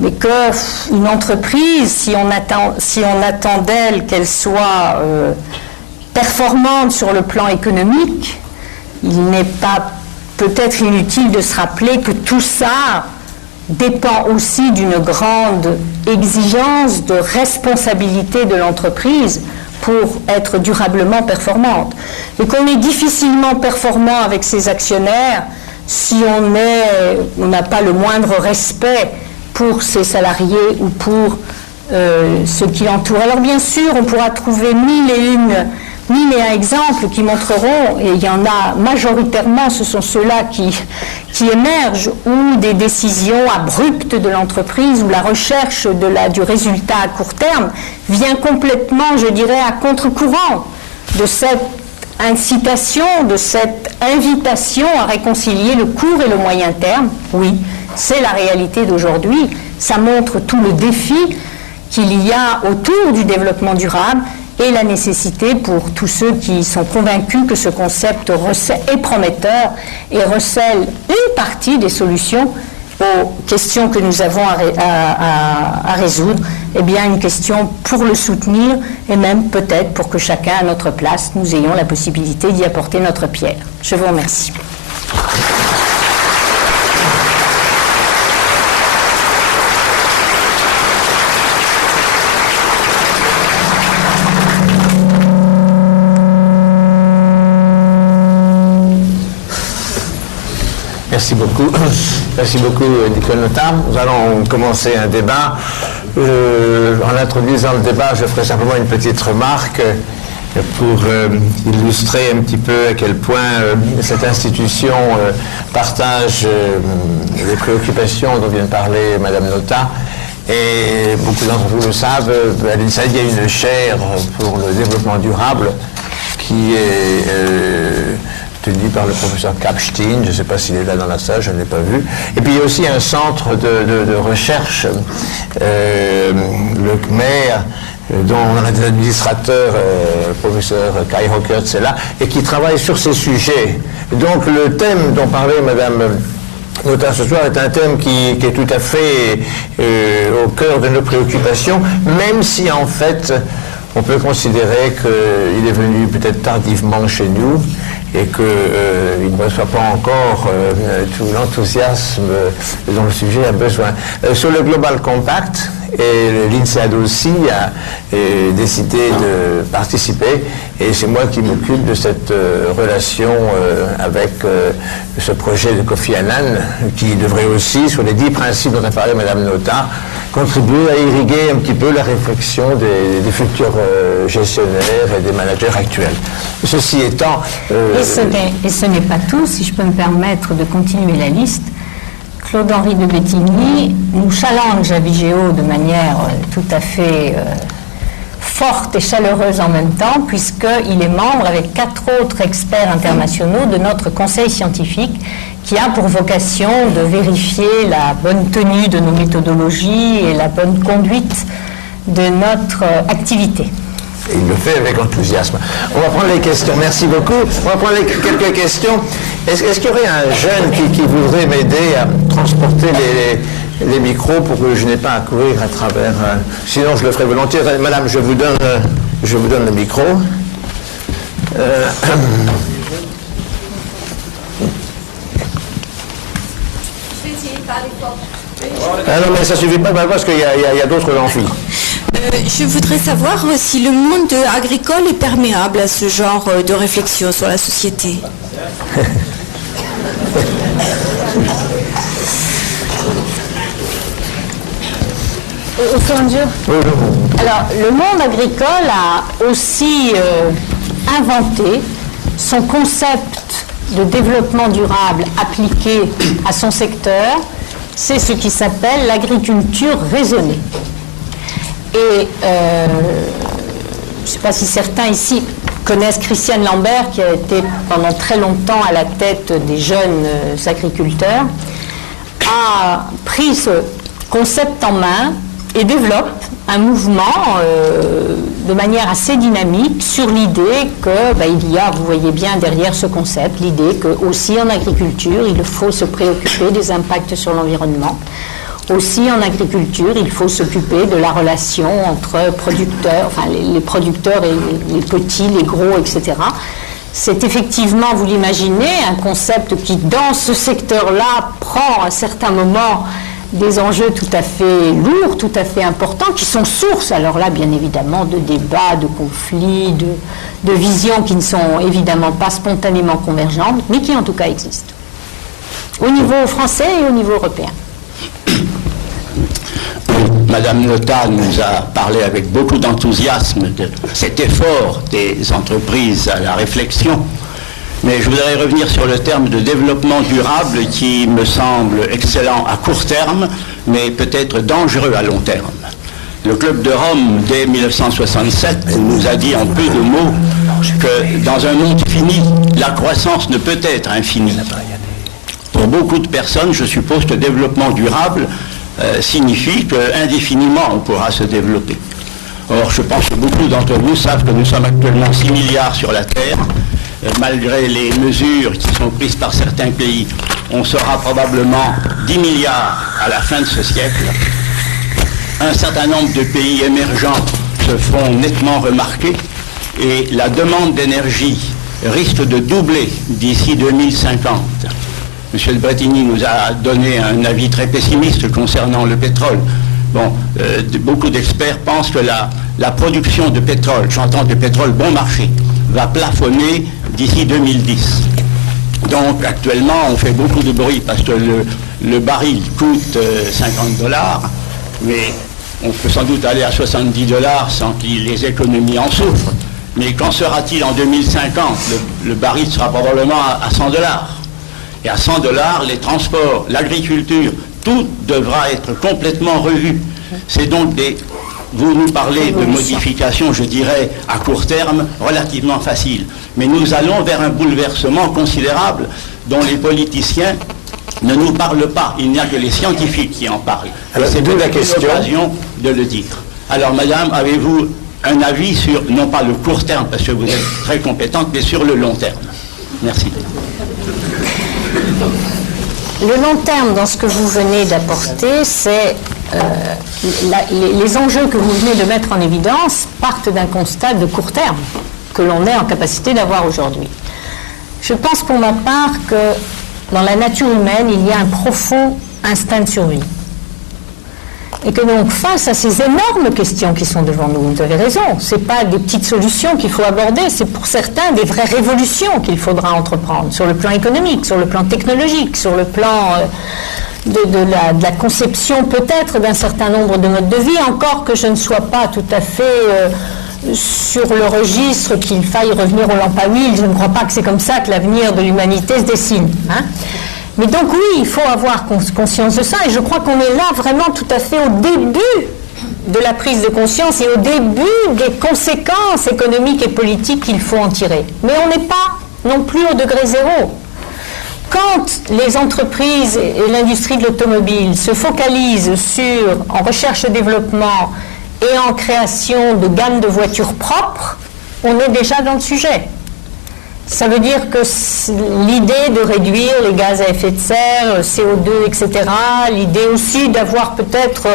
mais qu'une entreprise, si on attend d'elle qu'elle soit performante sur le plan économique, il n'est pas peut-être inutile de se rappeler que tout ça dépend aussi d'une grande exigence de responsabilité de l'entreprise pour être durablement performante. Et qu'on est difficilement performant avec ses actionnaires si on n'a pas le moindre respect pour ses salariés ou pour ceux qui l'entourent. Alors bien sûr, on pourra trouver mille et une 1 exemples qui montreront, et il y en a majoritairement, ce sont ceux-là qui émergent, ou des décisions abruptes de l'entreprise, ou la recherche du résultat à court terme vient complètement, je dirais, à contre-courant de cette incitation, de cette invitation à réconcilier le court et le moyen terme. Oui, c'est la réalité d'aujourd'hui. Ça montre tout le défi qu'il y a autour du développement durable et la nécessité pour tous ceux qui sont convaincus que ce concept est prometteur et recèle une partie des solutions aux questions que nous avons à résoudre, eh bien une question pour le soutenir et même peut-être pour que chacun à notre place, nous ayons la possibilité d'y apporter notre pierre. Je vous remercie. Merci beaucoup. Merci beaucoup, Nicole Notat. Nous allons commencer un débat. En introduisant le débat, je ferai simplement une petite remarque pour illustrer un petit peu à quel point cette institution partage les préoccupations dont vient de parler Madame Notat. Et beaucoup d'entre vous le savent, à l'INSAID, il y a une chaire pour le développement durable qui est tenu par le professeur Kapstein, je ne sais pas s'il est là dans la salle, je ne l'ai pas vu. Et puis il y a aussi un centre de recherche, le CMER, dont l'administrateur, le professeur Kai Hockertz est là, et qui travaille sur ces sujets. Donc le thème dont parlait Madame Notat ce soir est un thème qui est tout à fait au cœur de nos préoccupations, même si en fait on peut considérer qu'il est venu peut-être tardivement chez nous, et qu'il ne reçoit pas encore tout l'enthousiasme dont le sujet a besoin. Sur le Global Compact, et l'INSEAD aussi a décidé de participer, et c'est moi qui m'occupe de cette relation avec ce projet de Kofi Annan, qui devrait aussi, sur les 10 principes dont a parlé Mme Notat, contribuer à irriguer un petit peu la réflexion des futurs gestionnaires et des managers actuels. Ceci étant... Et ce n'est pas tout, si je peux me permettre de continuer la liste. Claude-Henri de Bettigny nous challenge à Vigéo de manière tout à fait forte et chaleureuse en même temps, puisqu'il est membre avec 4 autres experts internationaux de notre conseil scientifique qui a pour vocation de vérifier la bonne tenue de nos méthodologies et la bonne conduite de notre activité. Et il le fait avec enthousiasme. On va prendre les questions. Merci beaucoup. On va prendre quelques questions. Est-ce qu'il y aurait un jeune qui voudrait m'aider à transporter les micros pour que je n'ai pas à courir à travers... sinon, je le ferai volontiers. Madame, je vous donne le micro. Ah non, mais ça ne suffit pas parce qu'il y a d'autres amphis. Je voudrais savoir si le monde agricole est perméable à ce genre de réflexion sur la société. Au fur et à mesure. Alors, le monde agricole a aussi inventé son concept de développement durable appliqué à son secteur. C'est ce qui s'appelle l'agriculture raisonnée. Et je ne sais pas si certains ici connaissent Christiane Lambert, qui a été pendant très longtemps à la tête des jeunes agriculteurs, a pris ce concept en main et développe un mouvement de manière assez dynamique sur l'idée qu'il y a, vous voyez bien derrière ce concept, l'idée que aussi en agriculture, il faut se préoccuper des impacts sur l'environnement. Aussi en agriculture, il faut s'occuper de la relation entre producteurs, enfin les producteurs et les petits, les gros, etc. C'est effectivement, vous l'imaginez, un concept qui, dans ce secteur-là, prend à certains moments des enjeux tout à fait lourds, tout à fait importants, qui sont source, alors là, bien évidemment, de débats, de conflits, de visions qui ne sont évidemment pas spontanément convergentes, mais qui en tout cas existent, au niveau français et au niveau européen. Madame Nota nous a parlé avec beaucoup d'enthousiasme de cet effort des entreprises à la réflexion. Mais je voudrais revenir sur le terme de développement durable qui me semble excellent à court terme, mais peut-être dangereux à long terme. Le Club de Rome, dès 1967, nous a dit en peu de mots que dans un monde fini, la croissance ne peut être infinie. Pour beaucoup de personnes, je suppose que le développement durable signifie qu'indéfiniment on pourra se développer. Or, je pense que beaucoup d'entre vous savent que nous sommes actuellement 6 milliards sur la Terre. Malgré les mesures qui sont prises par certains pays, on sera probablement 10 milliards à la fin de ce siècle. Un certain nombre de pays émergents se font nettement remarquer et la demande d'énergie risque de doubler d'ici 2050. M. Bretigny nous a donné un avis très pessimiste concernant le pétrole. Bon, beaucoup d'experts pensent que la production de pétrole, j'entends de pétrole bon marché, va plafonner d'ici 2010. Donc actuellement on fait beaucoup de bruit parce que le baril coûte $50, mais on peut sans doute aller à $70 sans que les économies en souffrent. Mais quand sera-t-il en 2050? Le baril sera probablement à $100. Et à $100, les transports, l'agriculture, tout devra être complètement revu. C'est donc vous nous parlez de modifications, je dirais, à court terme, relativement faciles. Mais nous allons vers un bouleversement considérable dont les politiciens ne nous parlent pas. Il n'y a que les scientifiques qui en parlent. Alors, c'est d'où la question. L'occasion de le dire. Alors, madame, avez-vous un avis sur, non pas le court terme, parce que vous êtes très compétente, mais sur le long terme? Merci. Le long terme, dans ce que vous venez d'apporter, c'est les enjeux que vous venez de mettre en évidence partent d'un constat de court terme que l'on est en capacité d'avoir aujourd'hui. Je pense pour ma part que dans la nature humaine, il y a un profond instinct de survie. Et que donc, face à ces énormes questions qui sont devant nous, vous avez raison, ce n'est pas des petites solutions qu'il faut aborder, c'est pour certains des vraies révolutions qu'il faudra entreprendre, sur le plan économique, sur le plan technologique, sur le plan de la conception peut-être d'un certain nombre de modes de vie, encore que je ne sois pas tout à fait sur le registre qu'il faille revenir aux lampes à huile. Je ne crois pas que c'est comme ça que l'avenir de l'humanité se dessine. Mais donc oui, il faut avoir conscience de ça, et je crois qu'on est là vraiment tout à fait au début de la prise de conscience et au début des conséquences économiques et politiques qu'il faut en tirer. Mais on n'est pas non plus au degré zéro. Quand les entreprises et l'industrie de l'automobile se focalisent en recherche et développement et en création de gammes de voitures propres, on est déjà dans le sujet. Ça veut dire que l'idée de réduire les gaz à effet de serre, CO2, etc., l'idée aussi d'avoir peut-être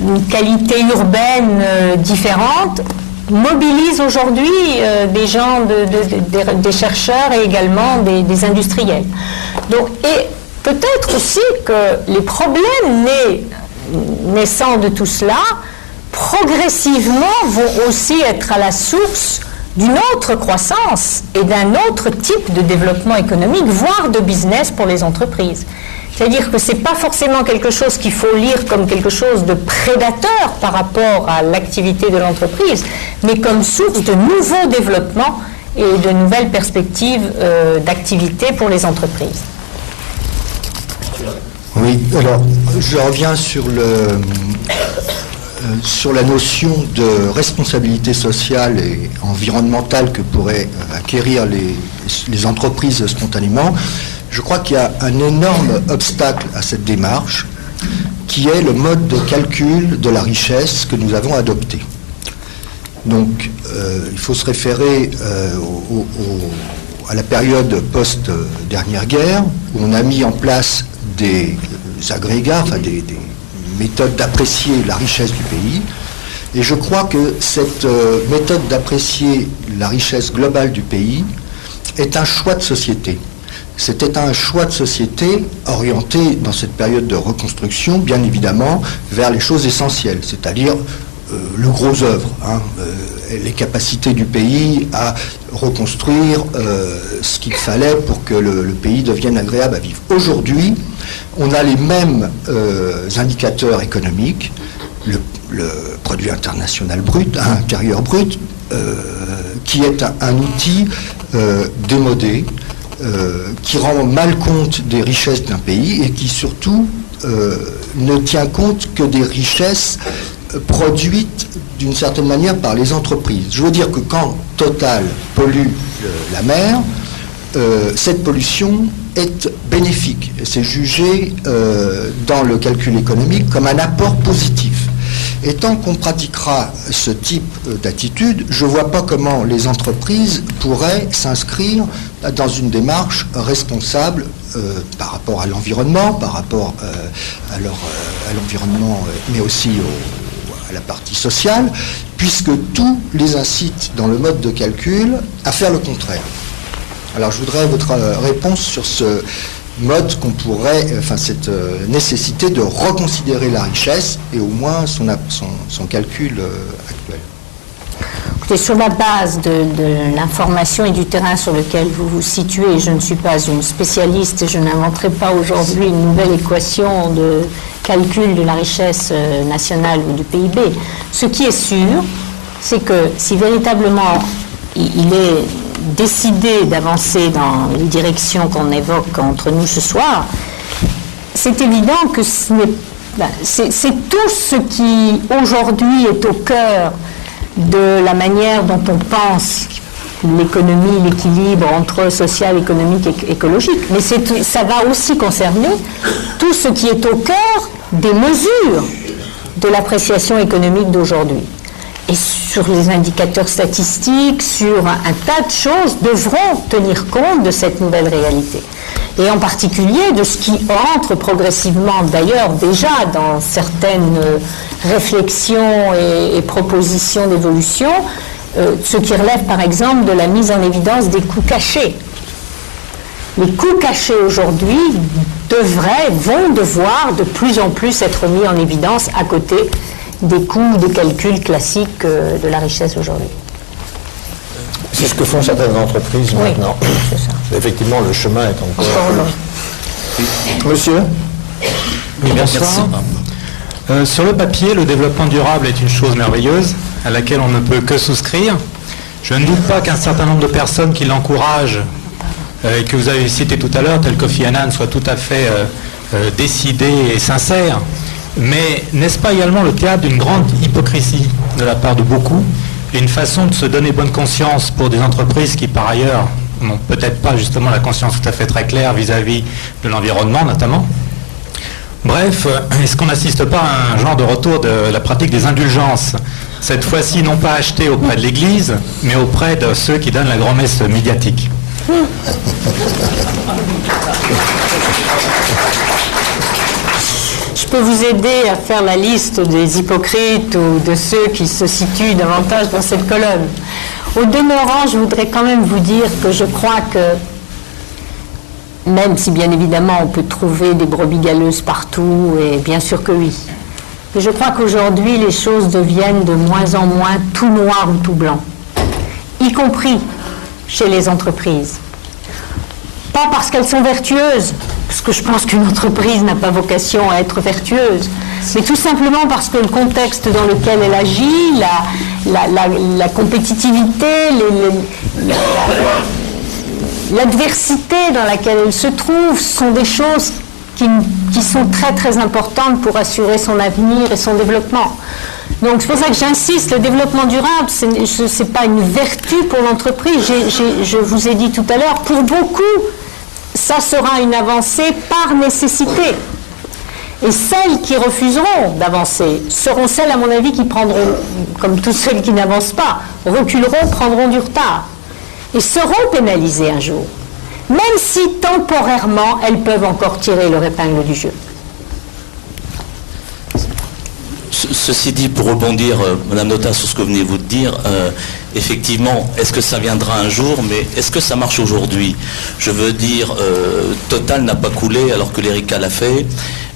une qualité urbaine différente, mobilise aujourd'hui des gens, des chercheurs et également des industriels. Donc, et peut-être aussi que les problèmes naissant de tout cela, progressivement vont aussi être à la source d'une autre croissance et d'un autre type de développement économique, voire de business pour les entreprises. C'est-à-dire que ce n'est pas forcément quelque chose qu'il faut lire comme quelque chose de prédateur par rapport à l'activité de l'entreprise, mais comme source de nouveaux développements et de nouvelles perspectives d'activité pour les entreprises. Oui, alors je reviens sur la notion de responsabilité sociale et environnementale que pourraient acquérir les entreprises spontanément. Je crois qu'il y a un énorme obstacle à cette démarche, qui est le mode de calcul de la richesse que nous avons adopté. Donc, il faut se référer à la période post-dernière guerre, où on a mis en place des agrégats, enfin des méthode d'apprécier la richesse du pays. Et je crois que cette méthode d'apprécier la richesse globale du pays est un choix de société. C'était un choix de société orienté dans cette période de reconstruction, bien évidemment, vers les choses essentielles, c'est-à-dire le gros œuvre, les capacités du pays à reconstruire ce qu'il fallait pour que le pays devienne agréable à vivre. Aujourd'hui, on a les mêmes indicateurs économiques, le produit international brut, intérieur brut, qui est un outil démodé, qui rend mal compte des richesses d'un pays et qui surtout ne tient compte que des richesses produites d'une certaine manière par les entreprises. Je veux dire que quand Total pollue la mer, cette pollution est bénéfique et c'est jugé dans le calcul économique comme un apport positif. Et tant qu'on pratiquera ce type d'attitude, je ne vois pas comment les entreprises pourraient s'inscrire dans une démarche responsable par rapport à l'environnement, par rapport à l'environnement, mais aussi à la partie sociale, puisque tout les incite dans le mode de calcul à faire le contraire. Alors je voudrais votre réponse sur ce mode qu'on pourrait, cette nécessité de reconsidérer la richesse et au moins son calcul actuel. Écoutez, sur la base de l'information et du terrain sur lequel vous vous situez, je ne suis pas une spécialiste et je n'inventerai pas aujourd'hui une nouvelle équation de calcul de la richesse nationale ou du PIB. Ce qui est sûr, c'est que si véritablement il est décidé d'avancer dans les directions qu'on évoque entre nous ce soir, c'est évident que c'est tout ce qui aujourd'hui est au cœur de la manière dont on pense l'économie, l'équilibre entre social, économique et écologique. Mais ça va aussi concerner tout ce qui est au cœur des mesures de l'appréciation économique d'aujourd'hui. Et sur les indicateurs statistiques, sur un tas de choses, devront tenir compte de cette nouvelle réalité. Et en particulier de ce qui entre progressivement, d'ailleurs déjà dans certaines réflexions et propositions d'évolution, ce qui relève par exemple de la mise en évidence des coûts cachés. Les coûts cachés aujourd'hui vont devoir de plus en plus être mis en évidence à côté des coûts de calcul classiques de la richesse aujourd'hui. C'est ce que font certaines entreprises maintenant. C'est ça. Effectivement, le chemin est encore long. Monsieur ? Oui, bonsoir. Sur le papier, le développement durable est une chose merveilleuse à laquelle on ne peut que souscrire. Je ne doute pas qu'un certain nombre de personnes qui l'encouragent et que vous avez cité tout à l'heure, tel Kofi Annan, soient tout à fait décidées et sincères. Mais n'est-ce pas également le théâtre d'une grande hypocrisie de la part de beaucoup et une façon de se donner bonne conscience pour des entreprises qui, par ailleurs, n'ont peut-être pas justement la conscience tout à fait très claire vis-à-vis de l'environnement, notamment. Bref, est-ce qu'on n'assiste pas à un genre de retour de la pratique des indulgences, cette fois-ci non pas achetée auprès de l'Église, mais auprès de ceux qui donnent la grand-messe médiatique ? Je peux vous aider à faire la liste des hypocrites ou de ceux qui se situent davantage dans cette colonne. Au demeurant, je voudrais quand même vous dire que je crois que, même si bien évidemment on peut trouver des brebis galeuses partout, et bien sûr que oui, mais je crois qu'aujourd'hui les choses deviennent de moins en moins tout noir ou tout blanc, y compris chez les entreprises. Pas parce qu'elles sont vertueuses, parce que je pense qu'une entreprise n'a pas vocation à être vertueuse, mais tout simplement parce que le contexte dans lequel elle agit, la compétitivité, l'adversité dans laquelle elle se trouve sont des choses qui sont très très importantes pour assurer son avenir et son développement. Donc c'est pour ça que j'insiste, le développement durable, ce n'est pas une vertu pour l'entreprise. Je vous ai dit tout à l'heure, pour beaucoup, ça sera une avancée par nécessité. Et celles qui refuseront d'avancer seront celles, à mon avis, qui prendront, comme toutes celles qui n'avancent pas, reculeront, prendront du retard. Et seront pénalisées un jour. Même si temporairement, elles peuvent encore tirer leur épingle du jeu. Ceci dit, pour rebondir, Madame Notin, sur ce que vous venez de dire, effectivement, est-ce que ça viendra un jour, mais est-ce que ça marche aujourd'hui? Je veux dire, Total n'a pas coulé alors que l'Erika l'a fait.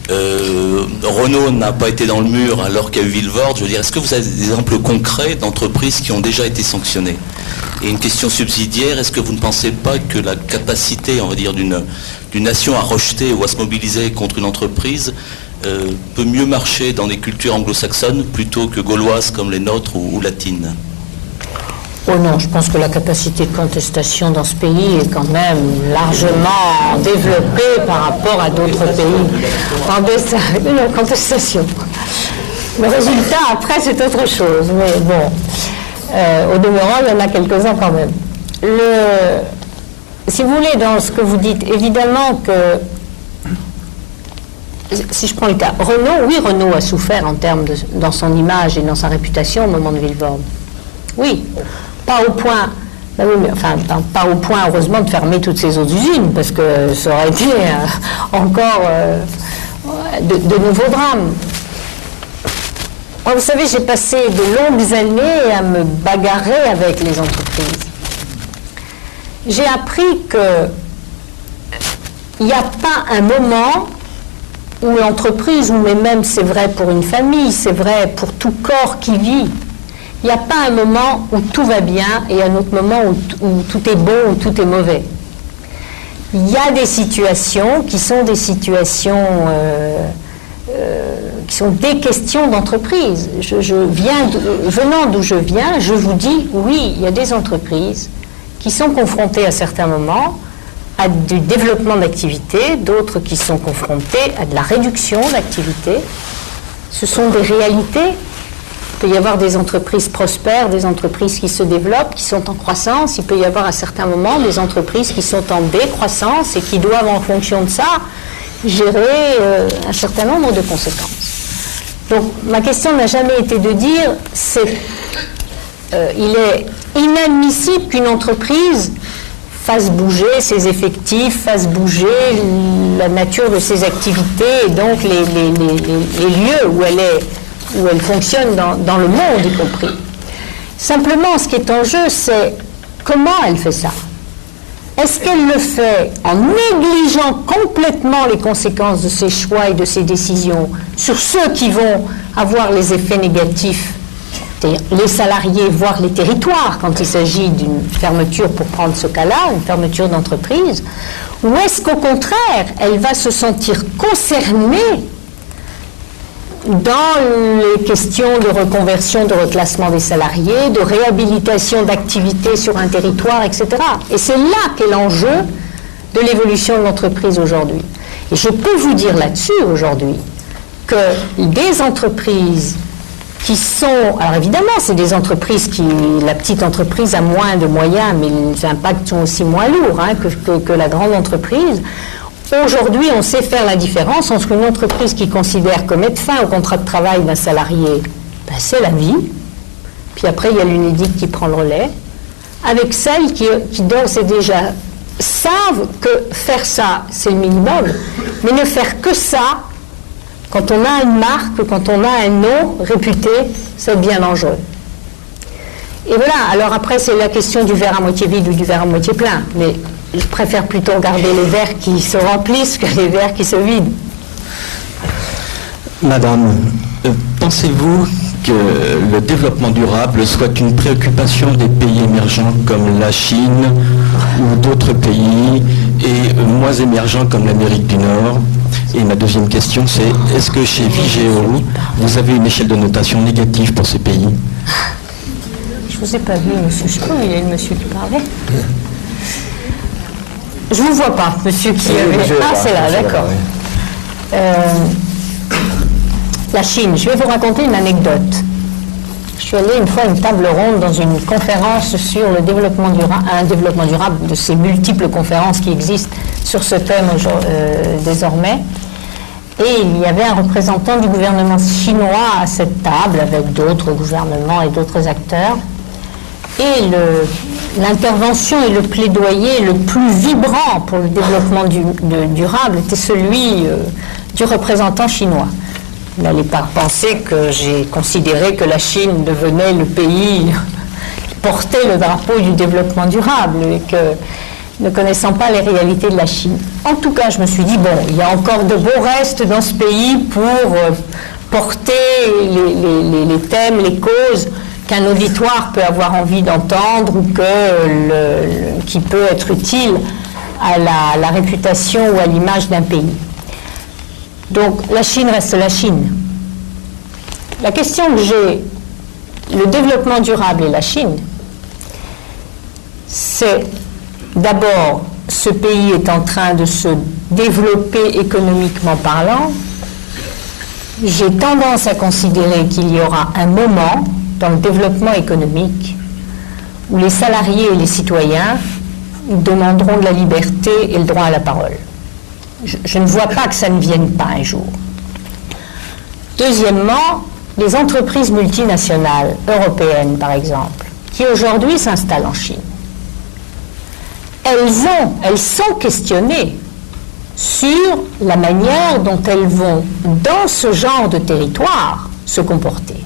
Renault n'a pas été dans le mur alors qu'il y a eu Vilvoorde. Je veux dire, est-ce que vous avez des exemples concrets d'entreprises qui ont déjà été sanctionnées? Et une question subsidiaire, est-ce que vous ne pensez pas que la capacité, on va dire, d'une nation à rejeter ou à se mobiliser contre une entreprise peut mieux marcher dans des cultures anglo-saxonnes plutôt que gauloises comme les nôtres ou latines? Oh non, je pense que la capacité de contestation dans ce pays est quand même largement développée par rapport à d'autres pays. Une contestation. Le résultat, après, c'est autre chose. Mais bon, au demeurant, il y en a quelques-uns quand même. Si vous voulez, dans ce que vous dites, évidemment que, si je prends le cas, Renault a souffert en termes dans son image et dans sa réputation au moment de Villevorde. Oui, pas au point, pas au point, heureusement, de fermer toutes ces autres usines, parce que ça aurait été encore de nouveaux drames. Moi, vous savez, j'ai passé de longues années à me bagarrer avec les entreprises. J'ai appris qu'il n'y a pas un moment où l'entreprise, mais même c'est vrai pour une famille, c'est vrai pour tout corps qui vit, il n'y a pas un moment où tout va bien et un autre moment où tout est bon ou tout est mauvais. Il y a des situations qui sont des situations qui sont des questions d'entreprise. Venant d'où je viens, je vous dis, oui, il y a des entreprises qui sont confrontées à certains moments à du développement d'activité, d'autres qui sont confrontées à de la réduction d'activité. Ce sont des réalités. Il peut y avoir des entreprises prospères, des entreprises qui se développent, qui sont en croissance. Il peut y avoir à certains moments des entreprises qui sont en décroissance et qui doivent, en fonction de ça, gérer un certain nombre de conséquences. Donc, ma question n'a jamais été de dire il est inadmissible qu'une entreprise fasse bouger ses effectifs, fasse bouger la nature de ses activités et donc les lieux où elle fonctionne dans le monde y compris. Simplement, ce qui est en jeu, c'est comment elle fait ça. Est-ce qu'elle le fait en négligeant complètement les conséquences de ses choix et de ses décisions sur ceux qui vont avoir les effets négatifs, c'est-à-dire les salariés, voire les territoires, quand il s'agit d'une fermeture, pour prendre ce cas-là, une fermeture d'entreprise, ou est-ce qu'au contraire, elle va se sentir concernée dans les questions de reconversion, de reclassement des salariés, de réhabilitation d'activités sur un territoire, etc. Et c'est là qu'est l'enjeu de l'évolution de l'entreprise aujourd'hui. Et je peux vous dire là-dessus aujourd'hui que des entreprises qui sont... Alors évidemment, c'est des entreprises qui... La petite entreprise a moins de moyens, mais les impacts sont aussi moins lourds que la grande entreprise. Aujourd'hui, on sait faire la différence entre une entreprise qui considère que mettre fin au contrat de travail d'un salarié, c'est la vie, puis après il y a l'UNEDIC qui prend le relais, avec celles qui d'ores et déjà savent que faire ça, c'est le minimum, mais ne faire que ça, quand on a une marque, quand on a un nom réputé, c'est bien dangereux. Et voilà, alors après c'est la question du verre à moitié vide ou du verre à moitié plein, mais je préfère plutôt regarder les verres qui se remplissent que les verres qui se vident. Madame, pensez-vous que le développement durable soit une préoccupation des pays émergents comme la Chine ou d'autres pays et moins émergents comme l'Amérique du Nord? Et ma deuxième question, c'est est-ce que chez Vigeo, vous avez une échelle de notation négative pour ces pays? Je ne vous ai pas vu, monsieur. Je crois qu'il y a le monsieur qui parlait. Je ne vous vois pas, monsieur qui avait... Ah, c'est là, d'accord. La Chine, je vais vous raconter une anecdote. Je suis allée une fois à une table ronde dans une conférence sur le développement durable, de ces multiples conférences qui existent sur ce thème désormais. Et il y avait un représentant du gouvernement chinois à cette table, avec d'autres gouvernements et d'autres acteurs. Et l'intervention et le plaidoyer le plus vibrant pour le développement durable était celui du représentant chinois. Vous n'allez pas penser que j'ai considéré que la Chine devenait le pays qui portait le drapeau du développement durable et que, ne connaissant pas les réalités de la Chine. En tout cas, je me suis dit, bon, il y a encore de beaux restes dans ce pays pour porter les thèmes, les causes qu'un auditoire peut avoir envie d'entendre ou qui peut être utile à la réputation ou à l'image d'un pays. Donc la Chine reste la Chine. La question que j'ai, le développement durable et la Chine, c'est d'abord, ce pays est en train de se développer économiquement parlant. J'ai tendance à considérer qu'il y aura un moment dans le développement économique où les salariés et les citoyens demanderont de la liberté et le droit à la parole. Je ne vois pas que ça ne vienne pas un jour. Deuxièmement, les entreprises multinationales européennes, par exemple, qui aujourd'hui s'installent en Chine, elles sont questionnées sur la manière dont elles vont, dans ce genre de territoire, se comporter.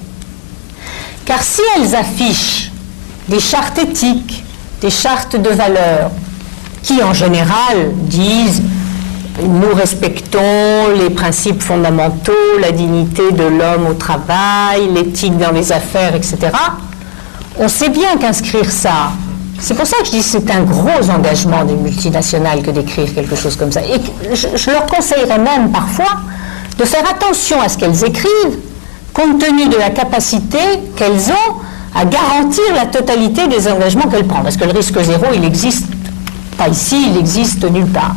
Car si elles affichent des chartes éthiques, des chartes de valeurs, qui en général disent « nous respectons les principes fondamentaux, la dignité de l'homme au travail, l'éthique dans les affaires, etc. », on sait bien qu'inscrire ça, c'est pour ça que je dis que c'est un gros engagement des multinationales que d'écrire quelque chose comme ça. Et je leur conseillerais même parfois de faire attention à ce qu'elles écrivent, compte tenu de la capacité qu'elles ont à garantir la totalité des engagements qu'elles prennent. Parce que le risque zéro, il n'existe pas ici, il existe nulle part.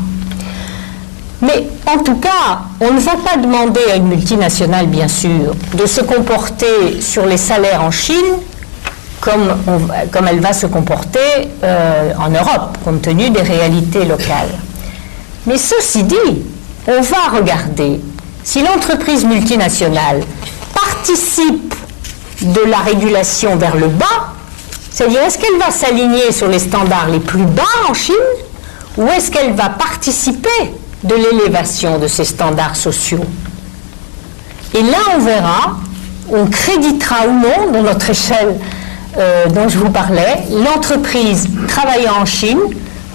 Mais en tout cas, on ne va pas demander à une multinationale, bien sûr, de se comporter sur les salaires en Chine comme elle va se comporter en Europe, compte tenu des réalités locales. Mais ceci dit, on va regarder si l'entreprise multinationale participe de la régulation vers le bas, c'est-à-dire est-ce qu'elle va s'aligner sur les standards les plus bas en Chine, ou est-ce qu'elle va participer de l'élévation de ces standards sociaux? Et là, on verra, on créditera ou non, dans notre échelle dont je vous parlais, l'entreprise travaillant en Chine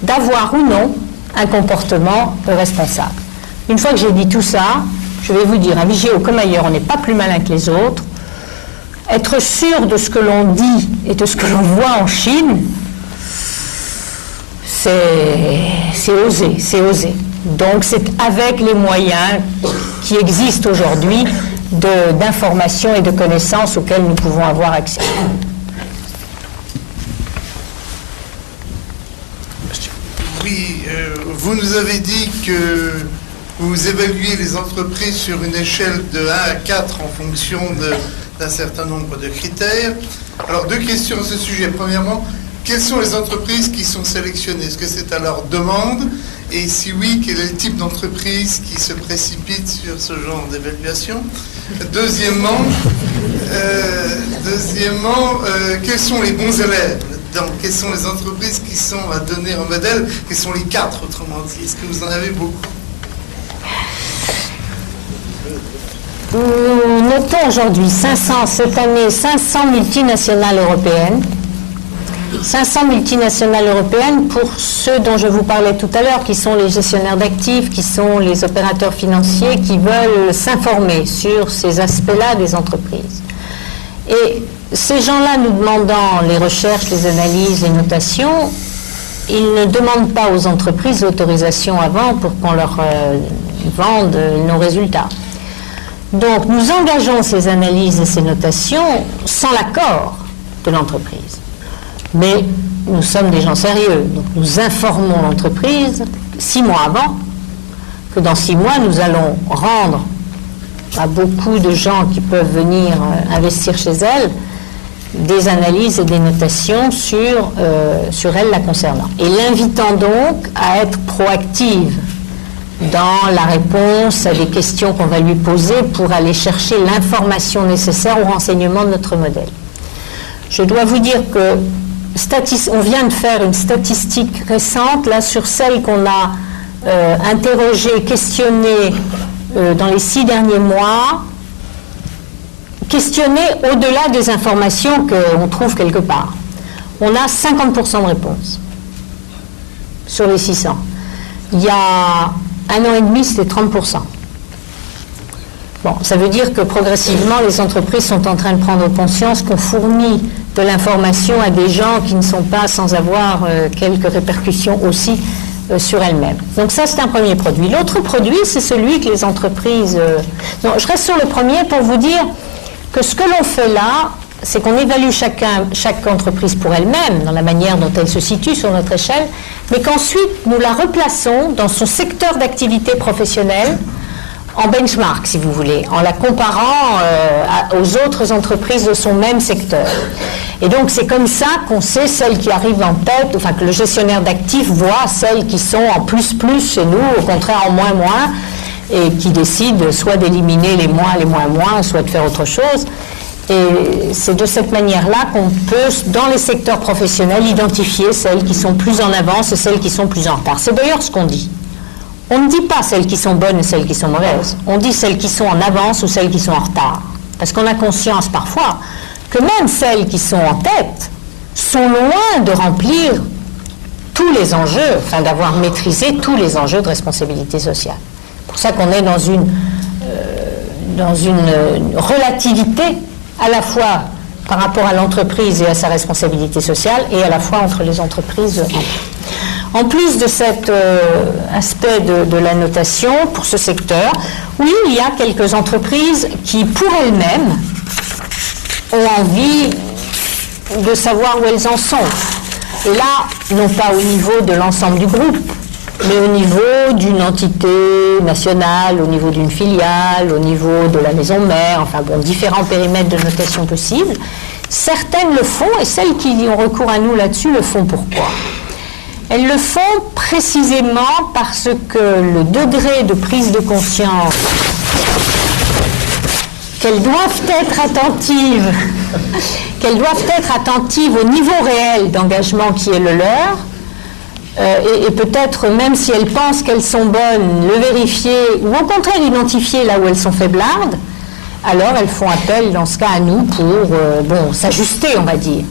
d'avoir ou non un comportement responsable. Une fois que j'ai dit tout ça, je vais vous dire, à Vigéo comme ailleurs, on n'est pas plus malin que les autres. Être sûr de ce que l'on dit et de ce que l'on voit en Chine, c'est osé, c'est osé. Donc c'est avec les moyens qui existent aujourd'hui d'information et de connaissances auxquelles nous pouvons avoir accès. Oui, vous nous avez dit que vous évaluez les entreprises sur une échelle de 1 à 4 en fonction d'un certain nombre de critères. Alors, 2 questions à ce sujet. Premièrement, quelles sont les entreprises qui sont sélectionnées? Est-ce que c'est à leur demande? Et si oui, quel est le type d'entreprise qui se précipite sur ce genre d'évaluation? Deuxièmement, quels sont les bons élèves? Quelles sont les entreprises qui sont à donner en modèle? Quels sont les 4, autrement dit? Est-ce que vous en avez beaucoup? Nous notons aujourd'hui cette année 500 multinationales européennes. 500 multinationales européennes pour ceux dont je vous parlais tout à l'heure, qui sont les gestionnaires d'actifs, qui sont les opérateurs financiers, qui veulent s'informer sur ces aspects-là des entreprises. Et ces gens-là, nous demandant les recherches, les analyses, les notations, ils ne demandent pas aux entreprises l'autorisation avant pour qu'on leur vende nos résultats. Donc nous engageons ces analyses et ces notations sans l'accord de l'entreprise. Mais nous sommes des gens sérieux, donc nous informons l'entreprise 6 mois avant que dans 6 mois, nous allons rendre à beaucoup de gens qui peuvent venir investir chez elle des analyses et des notations sur elle la concernant. Et l'invitant donc à être proactive dans la réponse à des questions qu'on va lui poser pour aller chercher l'information nécessaire au renseignement de notre modèle. Je dois vous dire que on vient de faire une statistique récente là sur celles qu'on a interrogées, questionnées dans les 6 derniers mois, questionnées au-delà des informations qu'on trouve quelque part. On a 50% de réponses sur les 600. Il y a 1 an et demi, c'était 30%. Bon, ça veut dire que progressivement, les entreprises sont en train de prendre conscience qu'on fournit de l'information à des gens qui ne sont pas sans avoir quelques répercussions aussi sur elles-mêmes. Donc ça, c'est un premier produit. L'autre produit, c'est celui que les entreprises... Non, je reste sur le premier pour vous dire que ce que l'on fait là, c'est qu'on évalue chaque entreprise pour elle-même, dans la manière dont elle se situe sur notre échelle, mais qu'ensuite, nous la replaçons dans son secteur d'activité professionnelle, en benchmark, si vous voulez, en la comparant aux autres entreprises de son même secteur. Et donc, c'est comme ça qu'on sait celles qui arrivent en tête, enfin que le gestionnaire d'actifs voit celles qui sont en plus chez nous, au contraire en moins, et qui décident soit d'éliminer les moins, soit de faire autre chose. Et c'est de cette manière-là qu'on peut, dans les secteurs professionnels, identifier celles qui sont plus en avance et celles qui sont plus en retard. C'est d'ailleurs ce qu'on dit. On ne dit pas celles qui sont bonnes et celles qui sont mauvaises. On dit celles qui sont en avance ou celles qui sont en retard. Parce qu'on a conscience parfois que même celles qui sont en tête sont loin de remplir tous les enjeux, enfin d'avoir maîtrisé tous les enjeux de responsabilité sociale. C'est pour ça qu'on est dans une relativité à la fois par rapport à l'entreprise et à sa responsabilité sociale et à la fois entre les entreprises. En plus de cet aspect de la notation pour ce secteur, oui, il y a quelques entreprises qui, pour elles-mêmes, ont envie de savoir où elles en sont. Et là, non pas au niveau de l'ensemble du groupe, mais au niveau d'une entité nationale, au niveau d'une filiale, au niveau de la maison mère, enfin bon, différents périmètres de notation possibles. Certaines le font, et celles qui ont recours à nous là-dessus le font pourquoi ? Elles le font précisément parce que le degré de prise de conscience qu'elles doivent être attentives au niveau réel d'engagement qui est le leur, et peut-être même si elles pensent qu'elles sont bonnes, le vérifier, ou au contraire identifier là où elles sont faiblardes, alors elles font appel dans ce cas à nous pour s'ajuster, on va dire.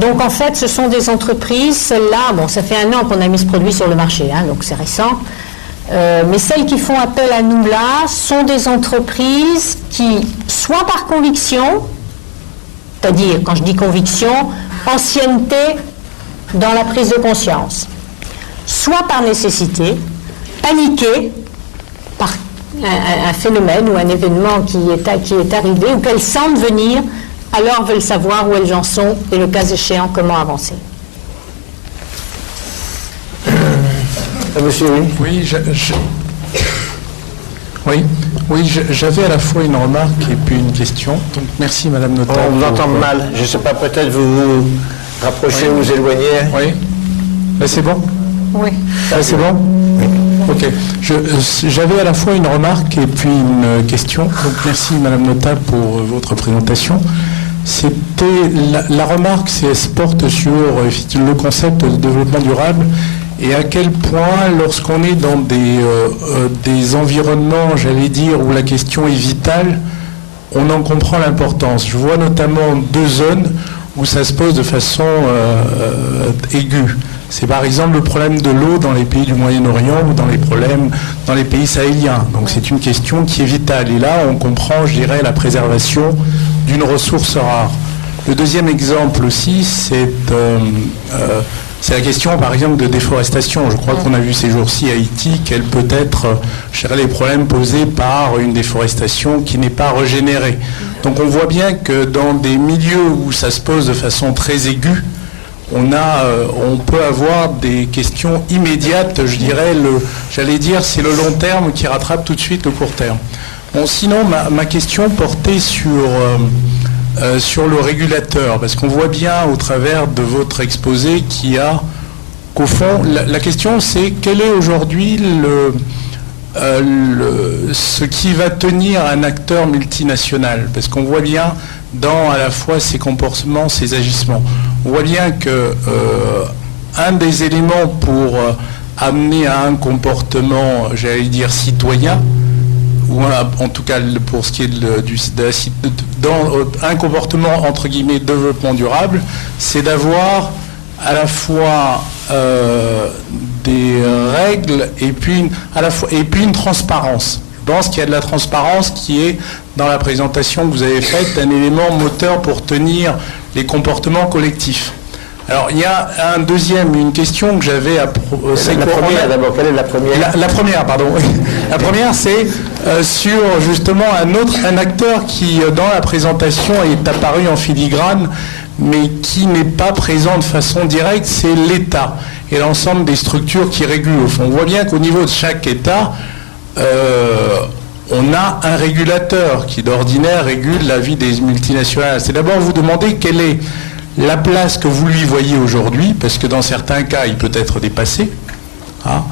Donc en fait, ce sont des entreprises, celles-là, bon, ça fait 1 an qu'on a mis ce produit sur le marché, hein, donc c'est récent, mais celles qui font appel à nous là sont des entreprises qui, soit par conviction, c'est-à-dire, quand je dis conviction, ancienneté dans la prise de conscience, soit par nécessité, paniquées par un phénomène ou un événement qui est arrivé ou qu'elles sentent venir, alors veulent savoir où elles en sont et le cas échéant, comment avancer. Monsieur, oui. Oui, j'avais à la fois une remarque et puis une question. Donc merci Madame Notat. On vous entend mal. Je ne sais pas, peut-être vous rapprocher ou vous éloigner. Oui. Là c'est bon ? Oui. Là c'est bon ? Ok. J'avais à la fois une remarque et puis une question. Donc merci Madame Notat pour votre présentation. C'était la remarque, elle se porte sur le concept de développement durable et à quel point, lorsqu'on est dans des environnements, j'allais dire, où la question est vitale, on en comprend l'importance. Je vois notamment 2 zones où ça se pose de façon aiguë. C'est par exemple le problème de l'eau dans les pays du Moyen-Orient ou dans les pays sahéliens. Donc c'est une question qui est vitale. Et là, on comprend, je dirais, la préservation d'une ressource rare. Le deuxième exemple aussi, c'est la question, par exemple, de déforestation. Je crois qu'on a vu ces jours-ci à Haïti quels peut être, je dirais, les problèmes posés par une déforestation qui n'est pas régénérée. Donc on voit bien que dans des milieux où ça se pose de façon très aiguë, on peut avoir des questions immédiates, je dirais, j'allais dire, c'est le long terme qui rattrape tout de suite le court terme. Bon, sinon, ma question portait sur le régulateur, parce qu'on voit bien au travers de votre exposé qu'au fond, la question c'est quel est aujourd'hui ce qui va tenir un acteur multinational, parce qu'on voit bien dans à la fois ses comportements, ses agissements. On voit bien que un des éléments pour amener à un comportement, j'allais dire, citoyen, ou en tout cas pour ce qui est un comportement entre guillemets développement durable, c'est d'avoir à la fois des règles et puis une transparence. Je pense qu'il y a de la transparence qui est dans la présentation que vous avez faite un élément moteur pour tenir les comportements collectifs. Alors, il y a une question que j'avais à propos. La première, d'abord, quelle est la première? La première, pardon. La première, c'est sur justement un acteur qui, dans la présentation, est apparu en filigrane, mais qui n'est pas présent de façon directe, c'est l'État et l'ensemble des structures qui régulent. Au fond, on voit bien qu'au niveau de chaque État, on a un régulateur qui, d'ordinaire, régule la vie des multinationales. C'est d'abord vous demander quelle est la place que vous lui voyez aujourd'hui, parce que dans certains cas, il peut être dépassé. Hein.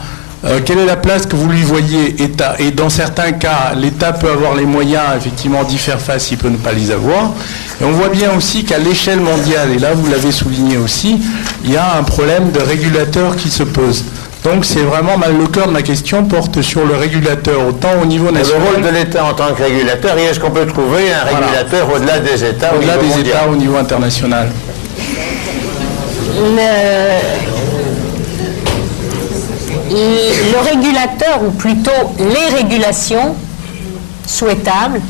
Quelle est la place que vous lui voyez État? Et dans certains cas, l'État peut avoir les moyens, effectivement, d'y faire face, il peut ne pas les avoir. Et on voit bien aussi qu'à l'échelle mondiale, et là vous l'avez souligné aussi, il y a un problème de régulateur qui se pose. Donc c'est vraiment le cœur de ma question porte sur le régulateur, autant au niveau national. Le rôle de l'État en tant que régulateur, et est-ce qu'on peut trouver un régulateur au-delà des États, au-delà des États au niveau international? Le régulateur, ou plutôt les régulations souhaitables,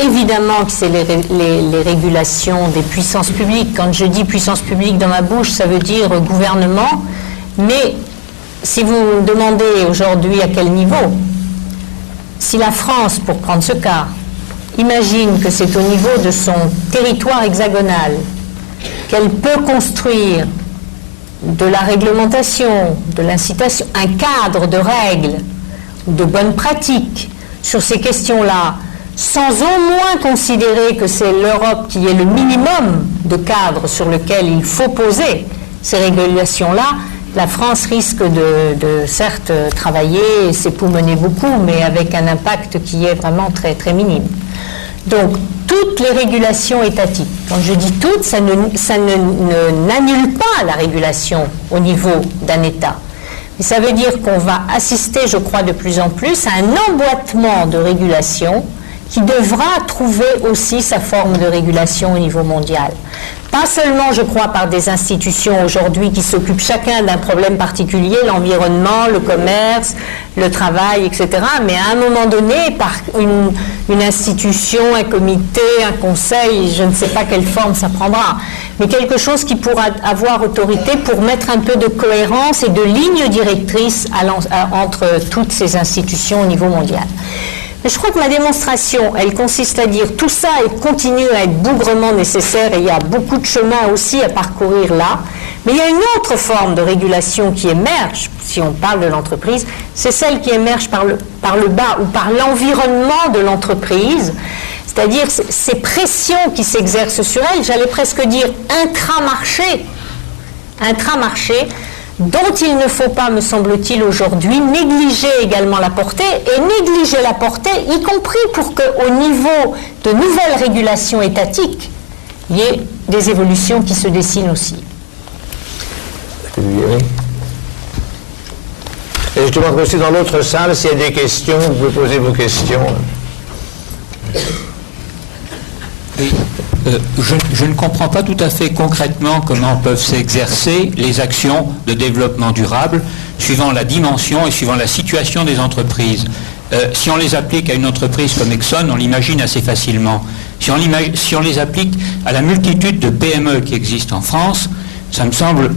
évidemment que c'est les régulations des puissances publiques. Quand je dis puissance publique dans ma bouche, ça veut dire gouvernement. Mais si vous me demandez aujourd'hui à quel niveau, si la France, pour prendre ce cas, imagine que c'est au niveau de son territoire hexagonal qu'elle peut construire de la réglementation, de l'incitation, un cadre de règles ou de bonnes pratiques sur ces questions-là, sans au moins considérer que c'est l'Europe qui est le minimum de cadre sur lequel il faut poser ces régulations-là, la France risque de certes travailler et s'époumoner beaucoup, mais avec un impact qui est vraiment très, très minime. Donc, toutes les régulations étatiques, quand je dis toutes, ça n'annule pas la régulation au niveau d'un État. Mais ça veut dire qu'on va assister, je crois, de plus en plus à un emboîtement de régulation qui devra trouver aussi sa forme de régulation au niveau mondial. Pas seulement, je crois, par des institutions aujourd'hui qui s'occupent chacun d'un problème particulier, l'environnement, le commerce, le travail, etc., mais à un moment donné, par une institution, un comité, un conseil, je ne sais pas quelle forme ça prendra, mais quelque chose qui pourra avoir autorité pour mettre un peu de cohérence et de ligne directrice entre toutes ces institutions au niveau mondial. Mais je crois que ma démonstration, elle consiste à dire tout ça continue à être bougrement nécessaire et il y a beaucoup de chemin aussi à parcourir là. Mais il y a une autre forme de régulation qui émerge, si on parle de l'entreprise, c'est celle qui émerge par le bas ou par l'environnement de l'entreprise, c'est-à-dire ces pressions qui s'exercent sur elle, j'allais presque dire intramarché, dont il ne faut pas, me semble-t-il, aujourd'hui, négliger également la portée, et négliger la portée, y compris pour qu'au niveau de nouvelles régulations étatiques, il y ait des évolutions qui se dessinent aussi. Et je demande aussi dans l'autre salle, s'il y a des questions, vous pouvez poser vos questions. Je ne comprends pas tout à fait concrètement comment peuvent s'exercer les actions de développement durable suivant la dimension et suivant la situation des entreprises. Si on les applique à une entreprise comme Exxon, on l'imagine assez facilement. Si on les applique à la multitude de PME qui existent en France, ça me semble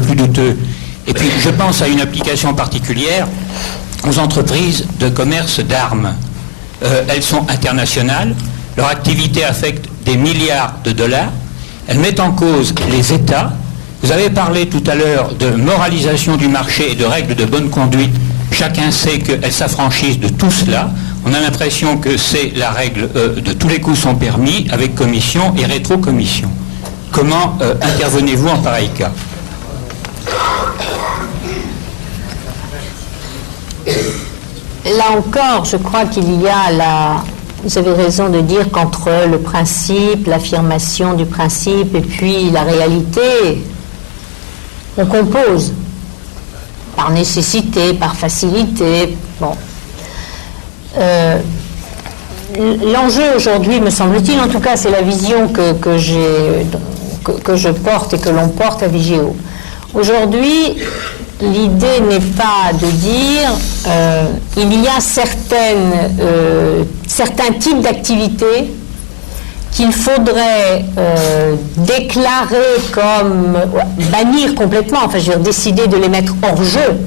plus douteux. Et puis je pense à une application particulière aux entreprises de commerce d'armes. Elles sont internationales. Leur activité affecte des milliards de dollars. Elles mettent en cause les États. Vous avez parlé tout à l'heure de moralisation du marché et de règles de bonne conduite. Chacun sait qu'elles s'affranchissent de tout cela. On a l'impression que c'est la règle de tous les coups sont permis avec commission et rétro-commission. Comment intervenez-vous en pareil cas? Là encore, je crois qu'il y a vous avez raison de dire qu'entre le principe, l'affirmation du principe et puis la réalité, on compose par nécessité, par facilité. Bon. L'enjeu aujourd'hui, me semble-t-il, en tout cas c'est la vision que je porte et que l'on porte à Vigéo. Aujourd'hui, l'idée n'est pas de dire il y a certains types d'activités qu'il faudrait déclarer comme bannir complètement, enfin je veux dire décider de les mettre hors jeu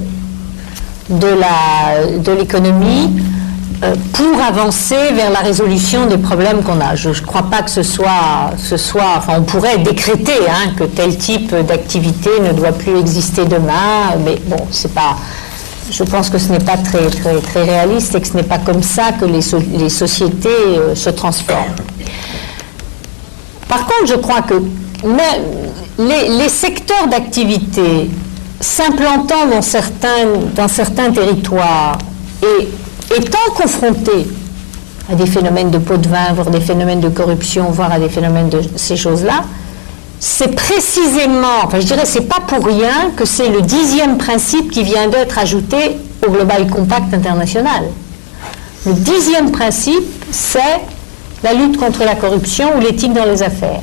de l'économie pour avancer vers la résolution des problèmes qu'on a. Je ne crois pas que ce soit, enfin on pourrait décréter que tel type d'activité ne doit plus exister demain, mais bon, c'est pas. Je pense que ce n'est pas très réaliste et que ce n'est pas comme ça que les sociétés se transforment. Par contre, je crois que les secteurs d'activité s'implantant dans certains territoires et étant confrontés à des phénomènes de pots de vin, voire des phénomènes de corruption, voire à des phénomènes de ces choses-là, c'est précisément, enfin je dirais, c'est pas pour rien que c'est le 10e principe qui vient d'être ajouté au Global Compact international. Le 10e principe, c'est la lutte contre la corruption ou l'éthique dans les affaires.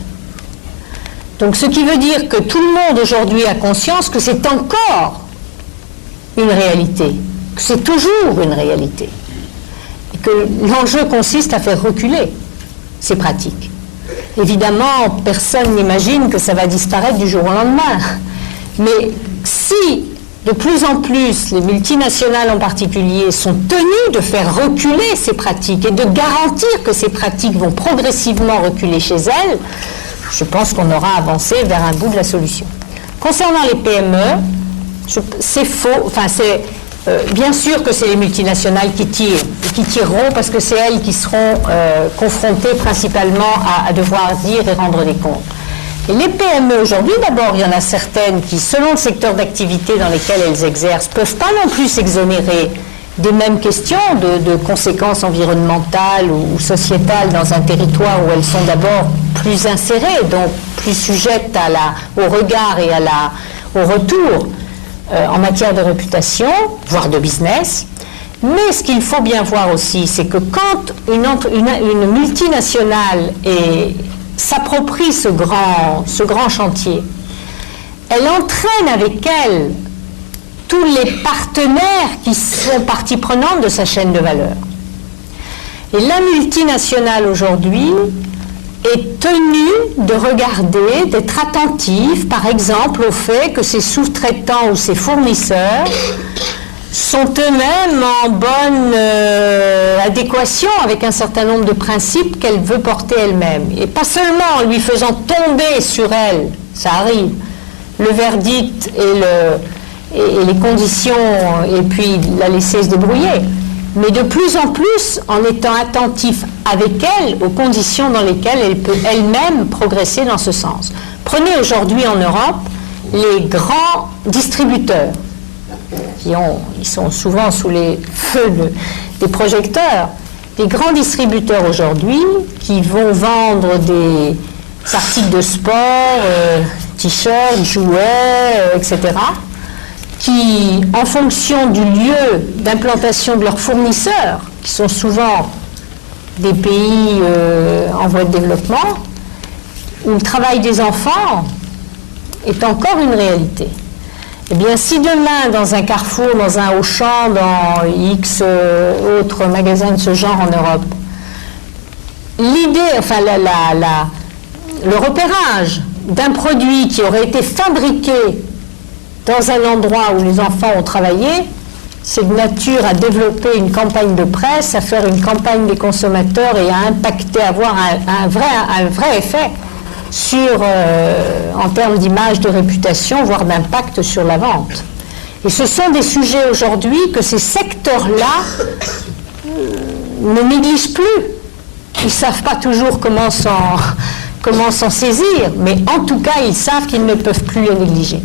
Donc ce qui veut dire que tout le monde aujourd'hui a conscience que c'est encore une réalité, que c'est toujours une réalité, et que l'enjeu consiste à faire reculer ces pratiques. Évidemment, personne n'imagine que ça va disparaître du jour au lendemain. Mais si, de plus en plus, les multinationales en particulier sont tenues de faire reculer ces pratiques et de garantir que ces pratiques vont progressivement reculer chez elles, je pense qu'on aura avancé vers un bout de la solution. Concernant les PME, c'est faux, enfin c'est... bien sûr que c'est les multinationales qui tireront parce que c'est elles qui seront confrontées principalement à devoir dire et rendre des comptes. Et les PME aujourd'hui, d'abord, il y en a certaines qui, selon le secteur d'activité dans lesquels elles exercent, ne peuvent pas non plus s'exonérer des mêmes questions de conséquences environnementales ou sociétales dans un territoire où elles sont d'abord plus insérées, donc plus sujettes au regard et au retour en matière de réputation, voire de business. Mais ce qu'il faut bien voir aussi, c'est que quand une multinationale s'approprie ce grand chantier, elle entraîne avec elle tous les partenaires qui sont partie prenante de sa chaîne de valeur. Et la multinationale aujourd'hui est tenue de regarder, d'être attentive, par exemple, au fait que ses sous-traitants ou ses fournisseurs sont eux-mêmes en bonne adéquation avec un certain nombre de principes qu'elle veut porter elle-même. Et pas seulement en lui faisant tomber sur elle, ça arrive, le verdict et les conditions, et puis la laisser se débrouiller, mais de plus en plus en étant attentif avec elle aux conditions dans lesquelles elle peut elle-même progresser dans ce sens. Prenez aujourd'hui en Europe les grands distributeurs, ils sont souvent sous les feux des projecteurs, les grands distributeurs aujourd'hui qui vont vendre des articles de sport, t-shirts, jouets, etc., qui, en fonction du lieu d'implantation de leurs fournisseurs, qui sont souvent des pays en voie de développement, où le travail des enfants est encore une réalité. Eh bien, si demain, dans un Carrefour, dans un Auchan, dans X autres magasins de ce genre en Europe, l'idée, enfin le repérage d'un produit qui aurait été fabriqué dans un endroit où les enfants ont travaillé, c'est de nature à développer une campagne de presse, à faire une campagne des consommateurs et à impacter, à avoir un vrai effet en termes d'image, de réputation, voire d'impact sur la vente. Et ce sont des sujets aujourd'hui que ces secteurs-là ne négligent plus. Ils ne savent pas toujours comment s'en saisir, mais en tout cas, ils savent qu'ils ne peuvent plus les négliger.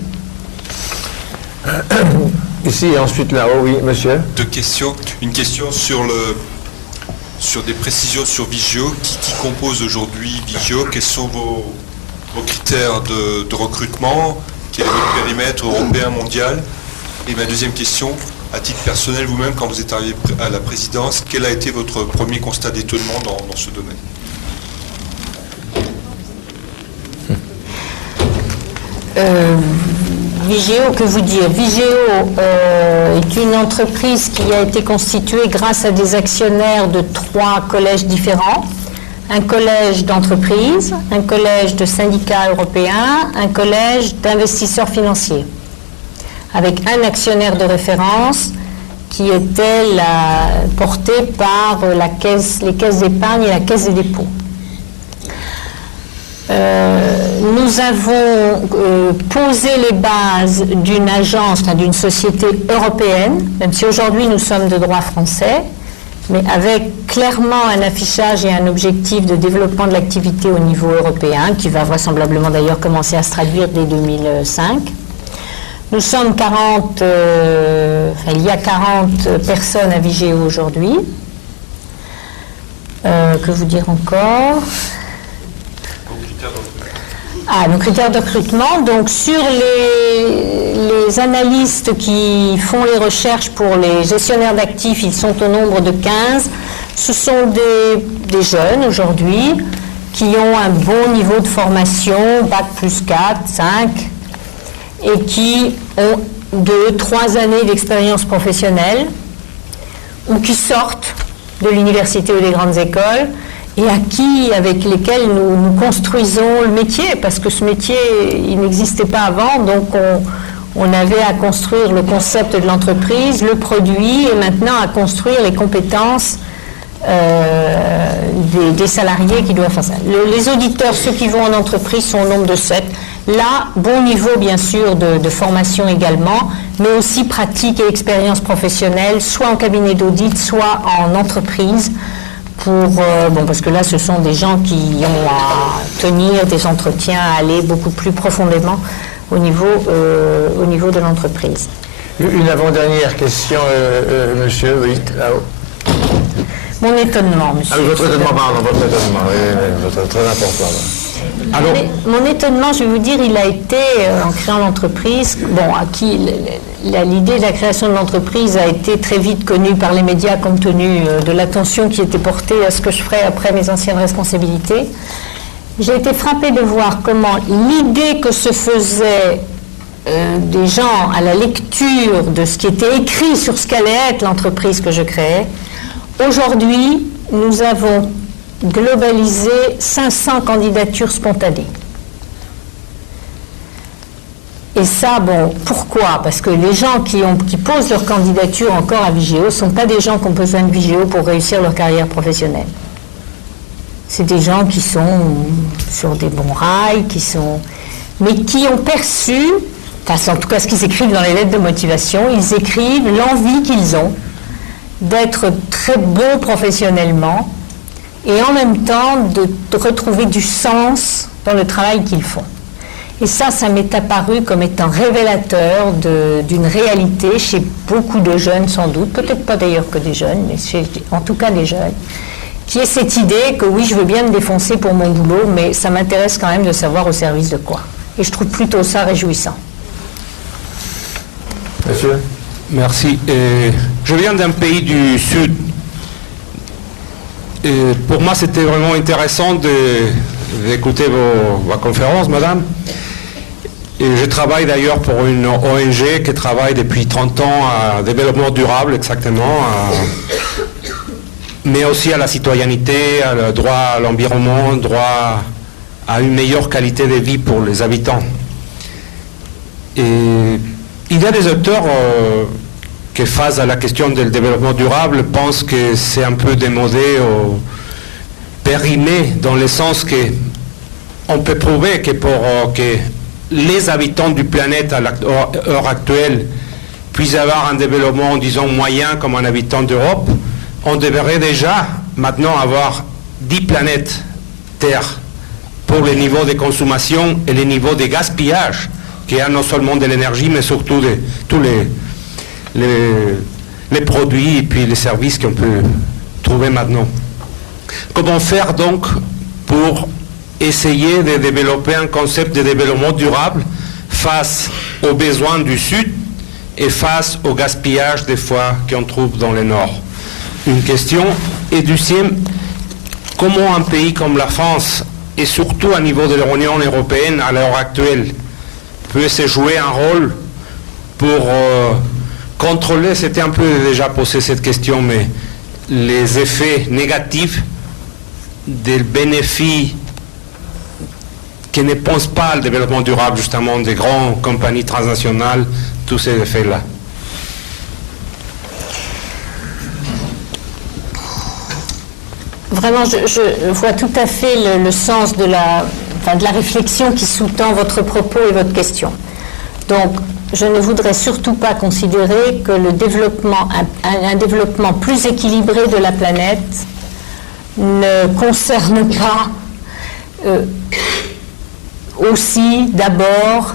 Ici et ensuite là-haut, oui, monsieur. Deux questions. Une question sur des précisions sur Vigeo. Qui compose aujourd'hui Vigeo? Quels sont vos critères de recrutement? Quel est votre périmètre européen, mondial? Et ma deuxième question, à titre personnel, vous-même, quand vous êtes arrivé à la présidence, quel a été votre premier constat d'étonnement dans ce domaine? Vigeo, que vous dire? Vigeo est une entreprise qui a été constituée grâce à des actionnaires de 3 collèges différents. un collège d'entreprises, un collège de syndicats européens, un collège d'investisseurs financiers, avec un actionnaire de référence qui était porté par les caisses d'épargne et la caisse des dépôts. Nous avons posé les bases d'une agence, d'une société européenne, même si aujourd'hui nous sommes de droit français, mais avec clairement un affichage et un objectif de développement de l'activité au niveau européen, qui va vraisemblablement d'ailleurs commencer à se traduire dès 2005. Nous sommes 40, il y a 40 personnes à Vigéo aujourd'hui. Que vous dire encore ? Nos critères de recrutement. Donc, sur les analystes qui font les recherches pour les gestionnaires d'actifs, ils sont au nombre de 15. Ce sont des jeunes aujourd'hui qui ont un bon niveau de formation, bac plus 4, 5, et qui ont 2-3 années d'expérience professionnelle ou qui sortent de l'université ou des grandes écoles et avec lesquels nous construisons le métier, parce que ce métier, il n'existait pas avant, donc on avait à construire le concept de l'entreprise, le produit, et maintenant à construire les compétences des salariés qui doivent faire ça. Les auditeurs, ceux qui vont en entreprise, sont au nombre de 7. Là, bon niveau bien sûr de formation également, mais aussi pratique et expérience professionnelle, soit en cabinet d'audit, soit en entreprise, parce que là ce sont des gens qui ont à tenir des entretiens, à aller beaucoup plus profondément au niveau de l'entreprise. Une avant-dernière question, monsieur, oui, là-haut. Mon étonnement, monsieur. Votre étonnement, pardon, votre étonnement, oui, très important. Alors, mon étonnement, je vais vous dire, il a été, en créant l'entreprise, l'idée de la création de l'entreprise a été très vite connue par les médias compte tenu de l'attention qui était portée à ce que je ferais après mes anciennes responsabilités. J'ai été frappée de voir comment l'idée que se faisaient des gens à la lecture de ce qui était écrit sur ce qu'allait être l'entreprise que je créais, aujourd'hui, nous avons globalisé 500 candidatures spontanées. Et ça, pourquoi ? Parce que les gens qui posent leur candidature encore à Vigéo ne sont pas des gens qui ont besoin de Vigéo pour réussir leur carrière professionnelle. C'est des gens qui sont sur des bons rails, mais qui ont perçu, en tout cas ce qu'ils écrivent dans les lettres de motivation, ils écrivent l'envie qu'ils ont d'être très bons professionnellement, et en même temps de retrouver du sens dans le travail qu'ils font. Et ça m'est apparu comme étant révélateur d'une réalité chez beaucoup de jeunes sans doute, peut-être pas d'ailleurs que des jeunes, mais en tout cas des jeunes, qui est cette idée que oui, je veux bien me défoncer pour mon boulot, mais ça m'intéresse quand même de savoir au service de quoi. Et je trouve plutôt ça réjouissant. Monsieur ? Merci. Je viens d'un pays du Sud. Et pour moi, c'était vraiment intéressant d'écouter vos conférences, madame. Et je travaille d'ailleurs pour une ONG qui travaille depuis 30 ans à développement durable, exactement, mais aussi à la citoyenneté, à le droit à l'environnement, droit à une meilleure qualité de vie pour les habitants. Et il y a des auteurs qui, face à la question du développement durable, pensent que c'est un peu démodé ou périmé, dans le sens qu'on peut prouver que pour que les habitants du planète à l'heure actuelle puissent avoir un développement, disons, moyen comme un habitant d'Europe, on devrait déjà maintenant avoir 10 planètes Terre pour les niveaux de consommation et les niveaux de gaspillage qu'il y a non seulement de l'énergie, mais surtout de tous les produits et puis les services qu'on peut trouver maintenant. Comment faire donc pour essayer de développer un concept de développement durable face aux besoins du Sud et face au gaspillage des fois qu'on trouve dans le Nord? Une question. Et deuxième, comment un pays comme la France, et surtout à niveau de l'Union européenne à l'heure actuelle, peut se jouer un rôle pour contrôler, c'était un peu déjà posé cette question, mais les effets négatifs des bénéfices qui ne pensent pas au développement durable, justement, des grandes compagnies transnationales, tous ces effets-là. Vraiment, je vois tout à fait le sens de la réflexion qui sous-tend votre propos et votre question. Donc, je ne voudrais surtout pas considérer que le développement, un développement plus équilibré de la planète ne concerne pas aussi, d'abord,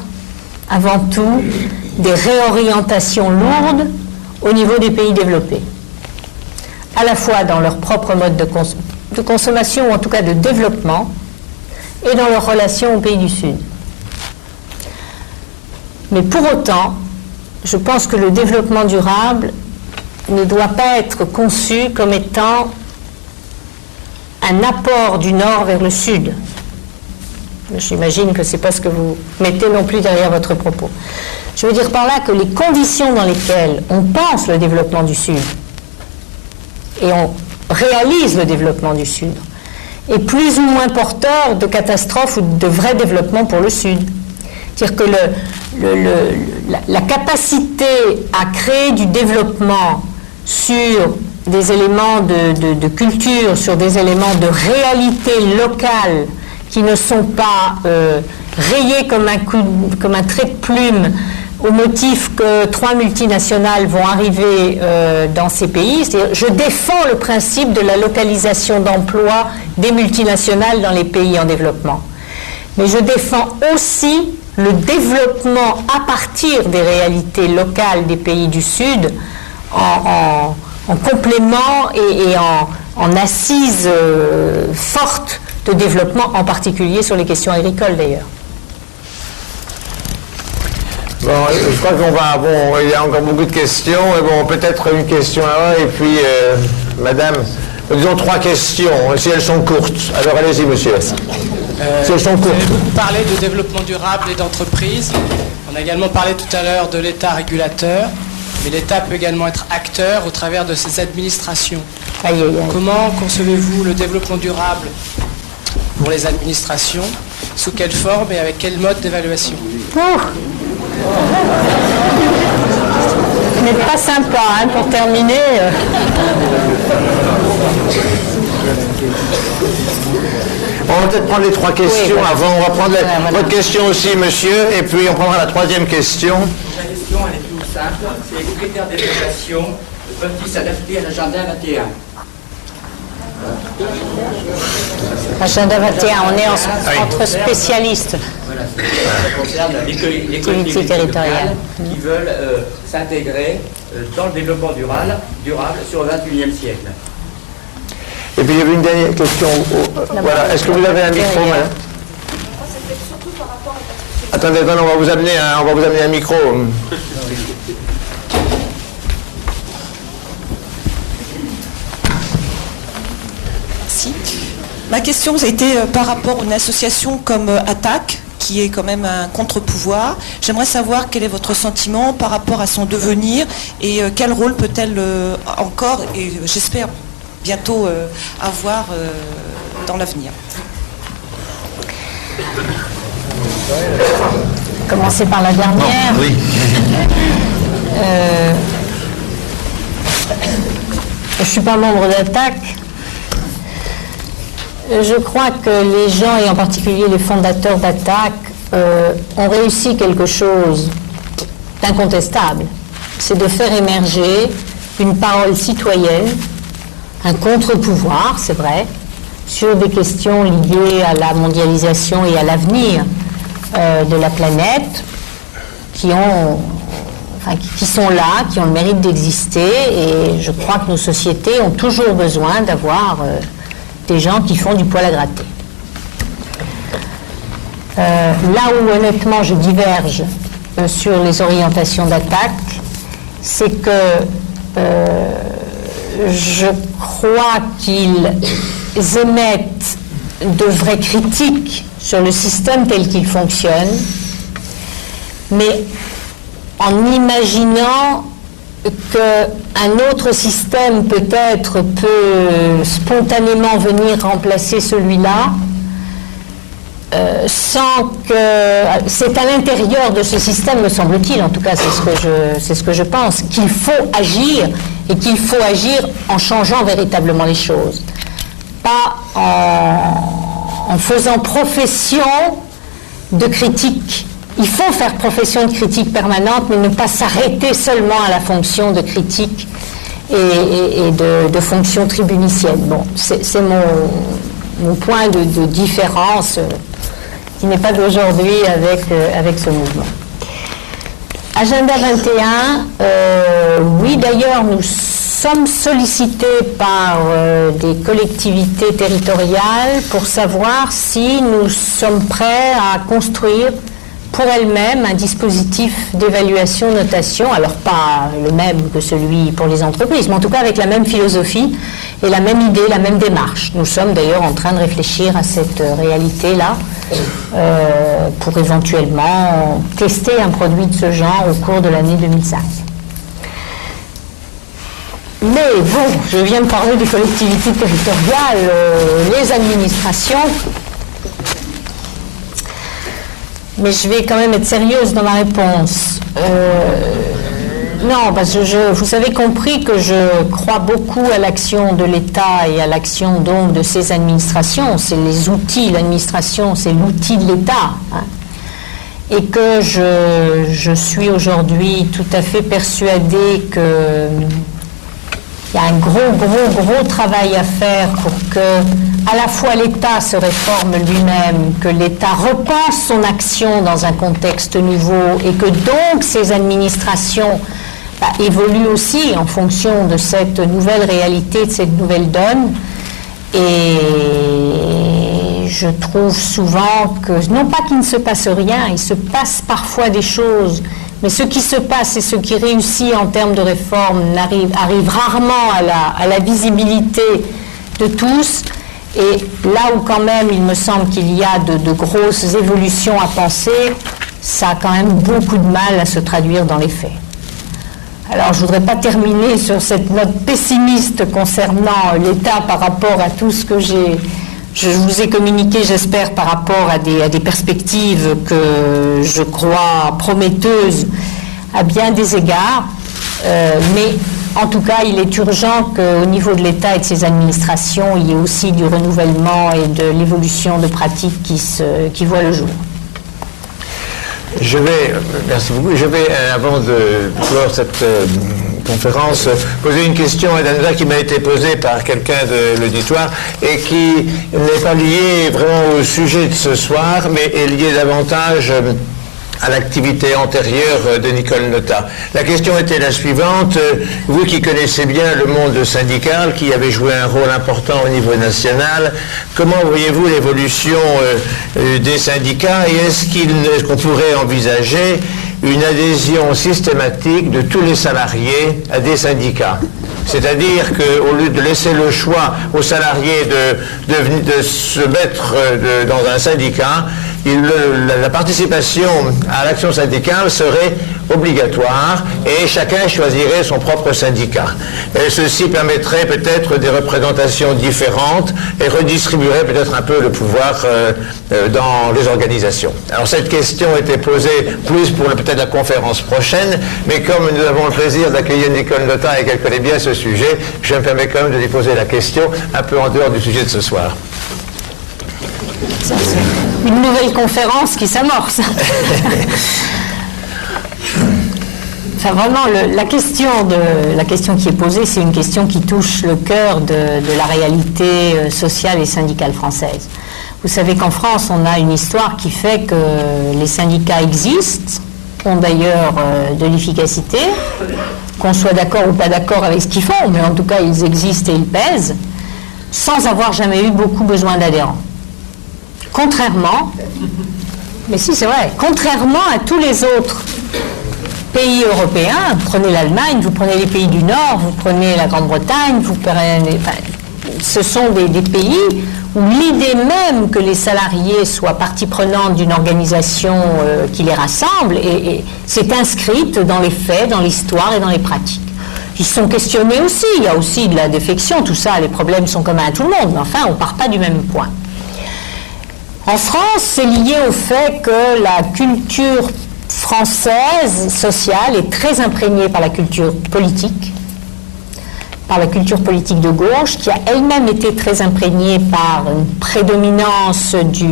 avant tout, des réorientations lourdes au niveau des pays développés, à la fois dans leur propre mode de consommation, ou en tout cas de développement, et dans leur relation aux pays du Sud. Mais pour autant, je pense que le développement durable ne doit pas être conçu comme étant un apport du Nord vers le Sud. J'imagine que ce n'est pas ce que vous mettez non plus derrière votre propos. Je veux dire par là que les conditions dans lesquelles on pense le développement du Sud et on réalise le développement du Sud est plus ou moins porteur de catastrophes ou de vrais développements pour le Sud. C'est-à-dire que la capacité à créer du développement sur des éléments de culture, sur des éléments de réalité locale qui ne sont pas rayés comme un trait de plume au motif que 3 multinationales vont arriver dans ces pays. C'est-à-dire, je défends le principe de la localisation d'emploi des multinationales dans les pays en développement. Mais je défends aussi le développement à partir des réalités locales des pays du Sud en complément et en assise forte de développement, en particulier sur les questions agricoles d'ailleurs. Bon, je crois il y a encore beaucoup de questions, et bon, peut-être une question là, et puis, madame, disons 3 questions, si elles sont courtes. Alors allez-y, monsieur. Si elles sont courtes. Vous avez beaucoup parlé de développement durable et d'entreprise. On a également parlé tout à l'heure de l'État régulateur, mais l'État peut également être acteur au travers de ses administrations. Comment concevez-vous le développement durable pour les administrations? Sous quelle forme et avec quel mode d'évaluation? Vous n'êtes pas sympa, hein, pour terminer. On va peut-être prendre les 3 questions avant. On va prendre votre question aussi, monsieur, et puis on prendra la 3e question. La question, elle est toute simple. C'est les critères d'évaluation peuvent-ils s'adapter à l'agenda 21? Agenda 21, on est entre spécialistes. Voilà, ça concerne les collectivités territoriales qui veulent s'intégrer dans le développement durable sur le 21e siècle. Et puis il y avait une dernière question. Voilà, est-ce que vous avez un micro, madame? Attendez, on va vous amener un micro. Ma question a été par rapport à une association comme ATTAC, qui est quand même un contre-pouvoir. J'aimerais savoir quel est votre sentiment par rapport à son devenir et quel rôle peut-elle encore, et j'espère bientôt, avoir dans l'avenir. Commencer par la dernière. Oui. Je ne suis pas membre d'ATTAC. Je crois que les gens, et en particulier les fondateurs d'ATTAC, ont réussi quelque chose d'incontestable. C'est de faire émerger une parole citoyenne, un contre-pouvoir, c'est vrai, sur des questions liées à la mondialisation et à l'avenir de la planète, qui sont là, qui ont le mérite d'exister, et je crois que nos sociétés ont toujours besoin d'avoir des gens qui font du poil à gratter. Là où honnêtement je diverge sur les orientations d'ATTAC, c'est que je crois qu'ils émettent de vraies critiques sur le système tel qu'il fonctionne, mais en imaginant qu'un autre système peut-être peut spontanément venir remplacer celui-là, sans que... C'est à l'intérieur de ce système, me semble-t-il, en tout cas c'est ce que je pense, qu'il faut agir, et qu'il faut agir en changeant véritablement les choses. Pas en faisant profession de critique. Il faut faire profession de critique permanente, mais ne pas s'arrêter seulement à la fonction de critique et de fonction tribunicienne. Bon, c'est mon point de différence qui n'est pas d'aujourd'hui avec ce mouvement. Agenda 21, oui, d'ailleurs, nous sommes sollicités par des collectivités territoriales pour savoir si nous sommes prêts à construire pour elles-mêmes un dispositif d'évaluation-notation, alors pas le même que celui pour les entreprises, mais en tout cas avec la même philosophie et la même idée, la même démarche. Nous sommes d'ailleurs en train de réfléchir à cette réalité-là pour éventuellement tester un produit de ce genre au cours de l'année 2005. Mais bon, je viens de parler des collectivités territoriales, les administrations, mais je vais quand même être sérieuse dans ma réponse. Non, parce que vous avez compris que je crois beaucoup à l'action de l'État et à l'action donc de ses administrations. C'est les outils, l'administration, c'est l'outil de l'État. Hein. Et que je suis aujourd'hui tout à fait persuadée que il y a un gros travail à faire pour que à la fois l'État se réforme lui-même, que l'État repense son action dans un contexte nouveau et que donc ses administrations évoluent aussi en fonction de cette nouvelle réalité, de cette nouvelle donne. Et je trouve souvent que, non pas qu'il ne se passe rien, il se passe parfois des choses, mais ce qui se passe et ce qui réussit en termes de réforme arrive rarement à la visibilité de tous. Et là où quand même il me semble qu'il y a de grosses évolutions à penser, ça a quand même beaucoup de mal à se traduire dans les faits. Alors je ne voudrais pas terminer sur cette note pessimiste concernant l'État par rapport à tout ce que je vous ai communiqué, j'espère, par rapport à des perspectives que je crois prometteuses à bien des égards. Mais en tout cas, il est urgent qu'au niveau de l'État et de ses administrations, il y ait aussi du renouvellement et de l'évolution de pratiques qui voient le jour. Merci beaucoup. Je vais, avant de clore cette conférence, poser une question à Daniela qui m'a été posée par quelqu'un de l'auditoire et qui n'est pas liée vraiment au sujet de ce soir, mais est liée davantage à l'activité antérieure de Nicole Notat. La question était la suivante. Vous qui connaissez bien le monde syndical, qui avez joué un rôle important au niveau national, comment voyez-vous l'évolution des syndicats et est-ce qu'on pourrait envisager une adhésion systématique de tous les salariés à des syndicats? C'est-à-dire qu'au lieu de laisser le choix aux salariés de se mettre dans un syndicat, la participation à l'action syndicale serait obligatoire et chacun choisirait son propre syndicat. Et ceci permettrait peut-être des représentations différentes et redistribuerait peut-être un peu le pouvoir dans les organisations. Alors cette question était posée plus pour peut-être la conférence prochaine, mais comme nous avons le plaisir d'accueillir Nicole Notat et qu'elle connaît bien ce sujet, je me permets quand même de lui poser la question un peu en dehors du sujet de ce soir. Une nouvelle conférence qui s'amorce. Enfin, vraiment, la question qui est posée, c'est une question qui touche le cœur de la réalité sociale et syndicale française. Vous savez qu'en France, on a une histoire qui fait que les syndicats existent, ont d'ailleurs de l'efficacité, qu'on soit d'accord ou pas d'accord avec ce qu'ils font, mais en tout cas, ils existent et ils pèsent, sans avoir jamais eu beaucoup besoin d'adhérents. Contrairement, mais si c'est vrai, contrairement à tous les autres pays européens, vous prenez l'Allemagne, vous prenez les pays du Nord, vous prenez la Grande-Bretagne, ce sont des pays où l'idée même que les salariés soient partie prenante d'une organisation qui les rassemble, et c'est inscrite dans les faits, dans l'histoire et dans les pratiques. qui sont questionnés aussi. Il y a aussi de la défection, tout ça, les problèmes sont communs à tout le monde, mais enfin, on ne part pas du même point. En France, c'est lié au fait que la culture française sociale est très imprégnée par la culture politique de gauche, qui a elle-même été très imprégnée par une prédominance du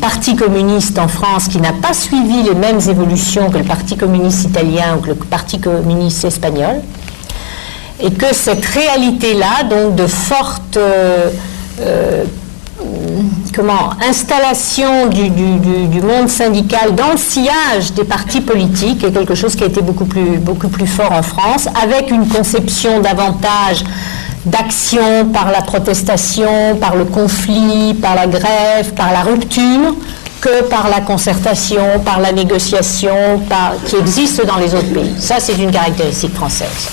Parti communiste en France, qui n'a pas suivi les mêmes évolutions que le Parti communiste italien ou que le Parti communiste espagnol, et que cette réalité-là, donc de forte installation du monde syndical dans le sillage des partis politiques est quelque chose qui a été beaucoup plus fort en France, avec une conception davantage d'action par la protestation, par le conflit, par la grève, par la rupture, que par la concertation, par la négociation, qui existe dans les autres pays. Ça, c'est une caractéristique française.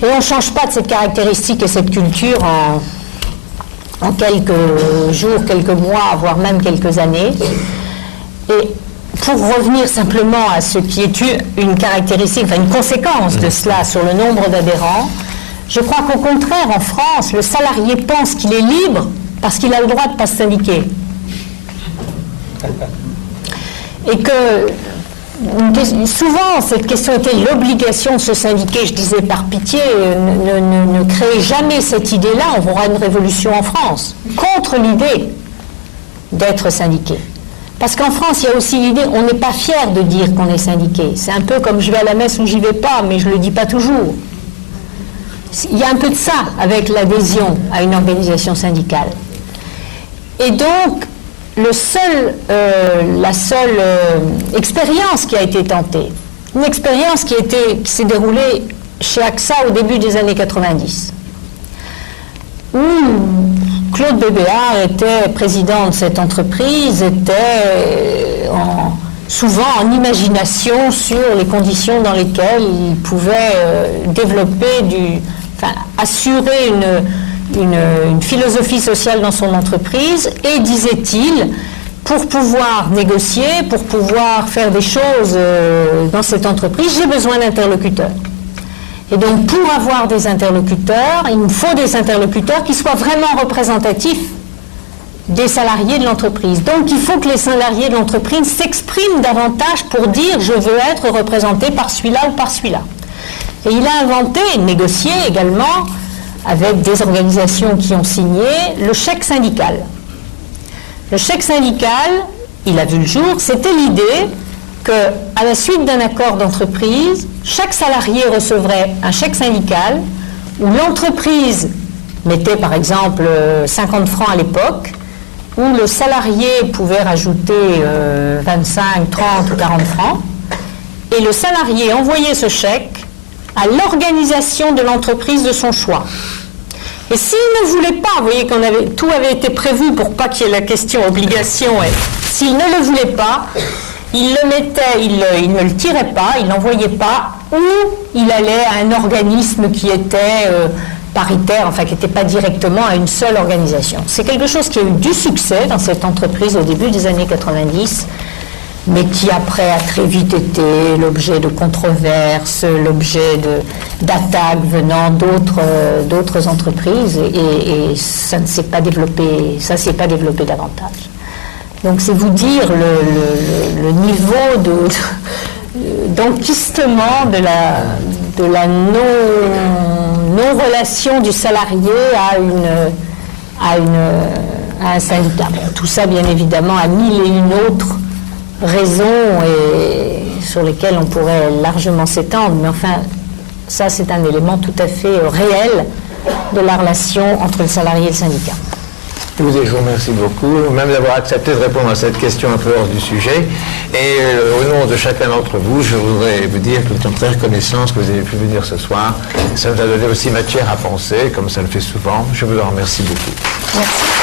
Et on ne change pas de cette caractéristique et cette culture en quelques jours, quelques mois, voire même quelques années. Et pour revenir simplement à ce qui est une caractéristique, enfin une conséquence de cela sur le nombre d'adhérents, je crois qu'au contraire, en France, le salarié pense qu'il est libre parce qu'il a le droit de ne pas se syndiquer. Et que souvent, cette question était l'obligation de se syndiquer. Je disais par pitié, ne créez jamais cette idée-là, on aura une révolution en France, contre l'idée d'être syndiqué. Parce qu'en France, il y a aussi l'idée, on n'est pas fier de dire qu'on est syndiqué. C'est un peu comme je vais à la messe ou j'y vais pas, mais je ne le dis pas toujours. Il y a un peu de ça avec l'adhésion à une organisation syndicale. Et donc, la seule expérience qui a été tentée, une expérience qui s'est déroulée chez AXA au début des années 90, où Claude Bébéard était président de cette entreprise, était souvent en imagination sur les conditions dans lesquelles il pouvait assurer une philosophie sociale dans son entreprise, et disait-il, pour pouvoir négocier, pour pouvoir faire des choses dans cette entreprise, j'ai besoin d'interlocuteurs. Et donc pour avoir des interlocuteurs, il me faut des interlocuteurs qui soient vraiment représentatifs des salariés de l'entreprise. Donc il faut que les salariés de l'entreprise s'expriment davantage pour dire je veux être représenté par celui-là ou par celui-là. Et il a inventé et négocié également avec des organisations qui ont signé le chèque syndical. Le chèque syndical, il a vu le jour, c'était l'idée qu'à la suite d'un accord d'entreprise, chaque salarié recevrait un chèque syndical où l'entreprise mettait par exemple 50 francs à l'époque, où le salarié pouvait rajouter 25, 30 ou 40 francs, et le salarié envoyait ce chèque à l'organisation de l'entreprise de son choix. Et s'il ne voulait pas, vous voyez tout avait été prévu pour pas qu'il y ait la question obligation, et s'il ne le voulait pas, il le mettait, il ne le tirait pas, il n'envoyait pas, ou il allait à un organisme qui était paritaire, enfin qui n'était pas directement à une seule organisation. C'est quelque chose qui a eu du succès dans cette entreprise au début des années 90, mais qui après a très vite été l'objet de controverses, l'objet d'attaques venant d'autres entreprises, et ça ne s'est pas développé, davantage. Donc c'est vous dire le niveau d'enquistement de la non-relation du salarié à un syndicat. Bon, tout ça, bien évidemment, a 1001 autres raisons sur lesquelles on pourrait largement s'étendre, mais enfin, ça c'est un élément tout à fait réel de la relation entre le salarié et le syndicat. Je vous remercie beaucoup, même d'avoir accepté de répondre à cette question un peu hors du sujet. Et au nom de chacun d'entre vous, je voudrais vous dire que nous sommes très reconnaissants que vous ayez pu venir ce soir. Ça nous a donné aussi matière à penser, comme ça le fait souvent. Je vous en remercie beaucoup. Merci.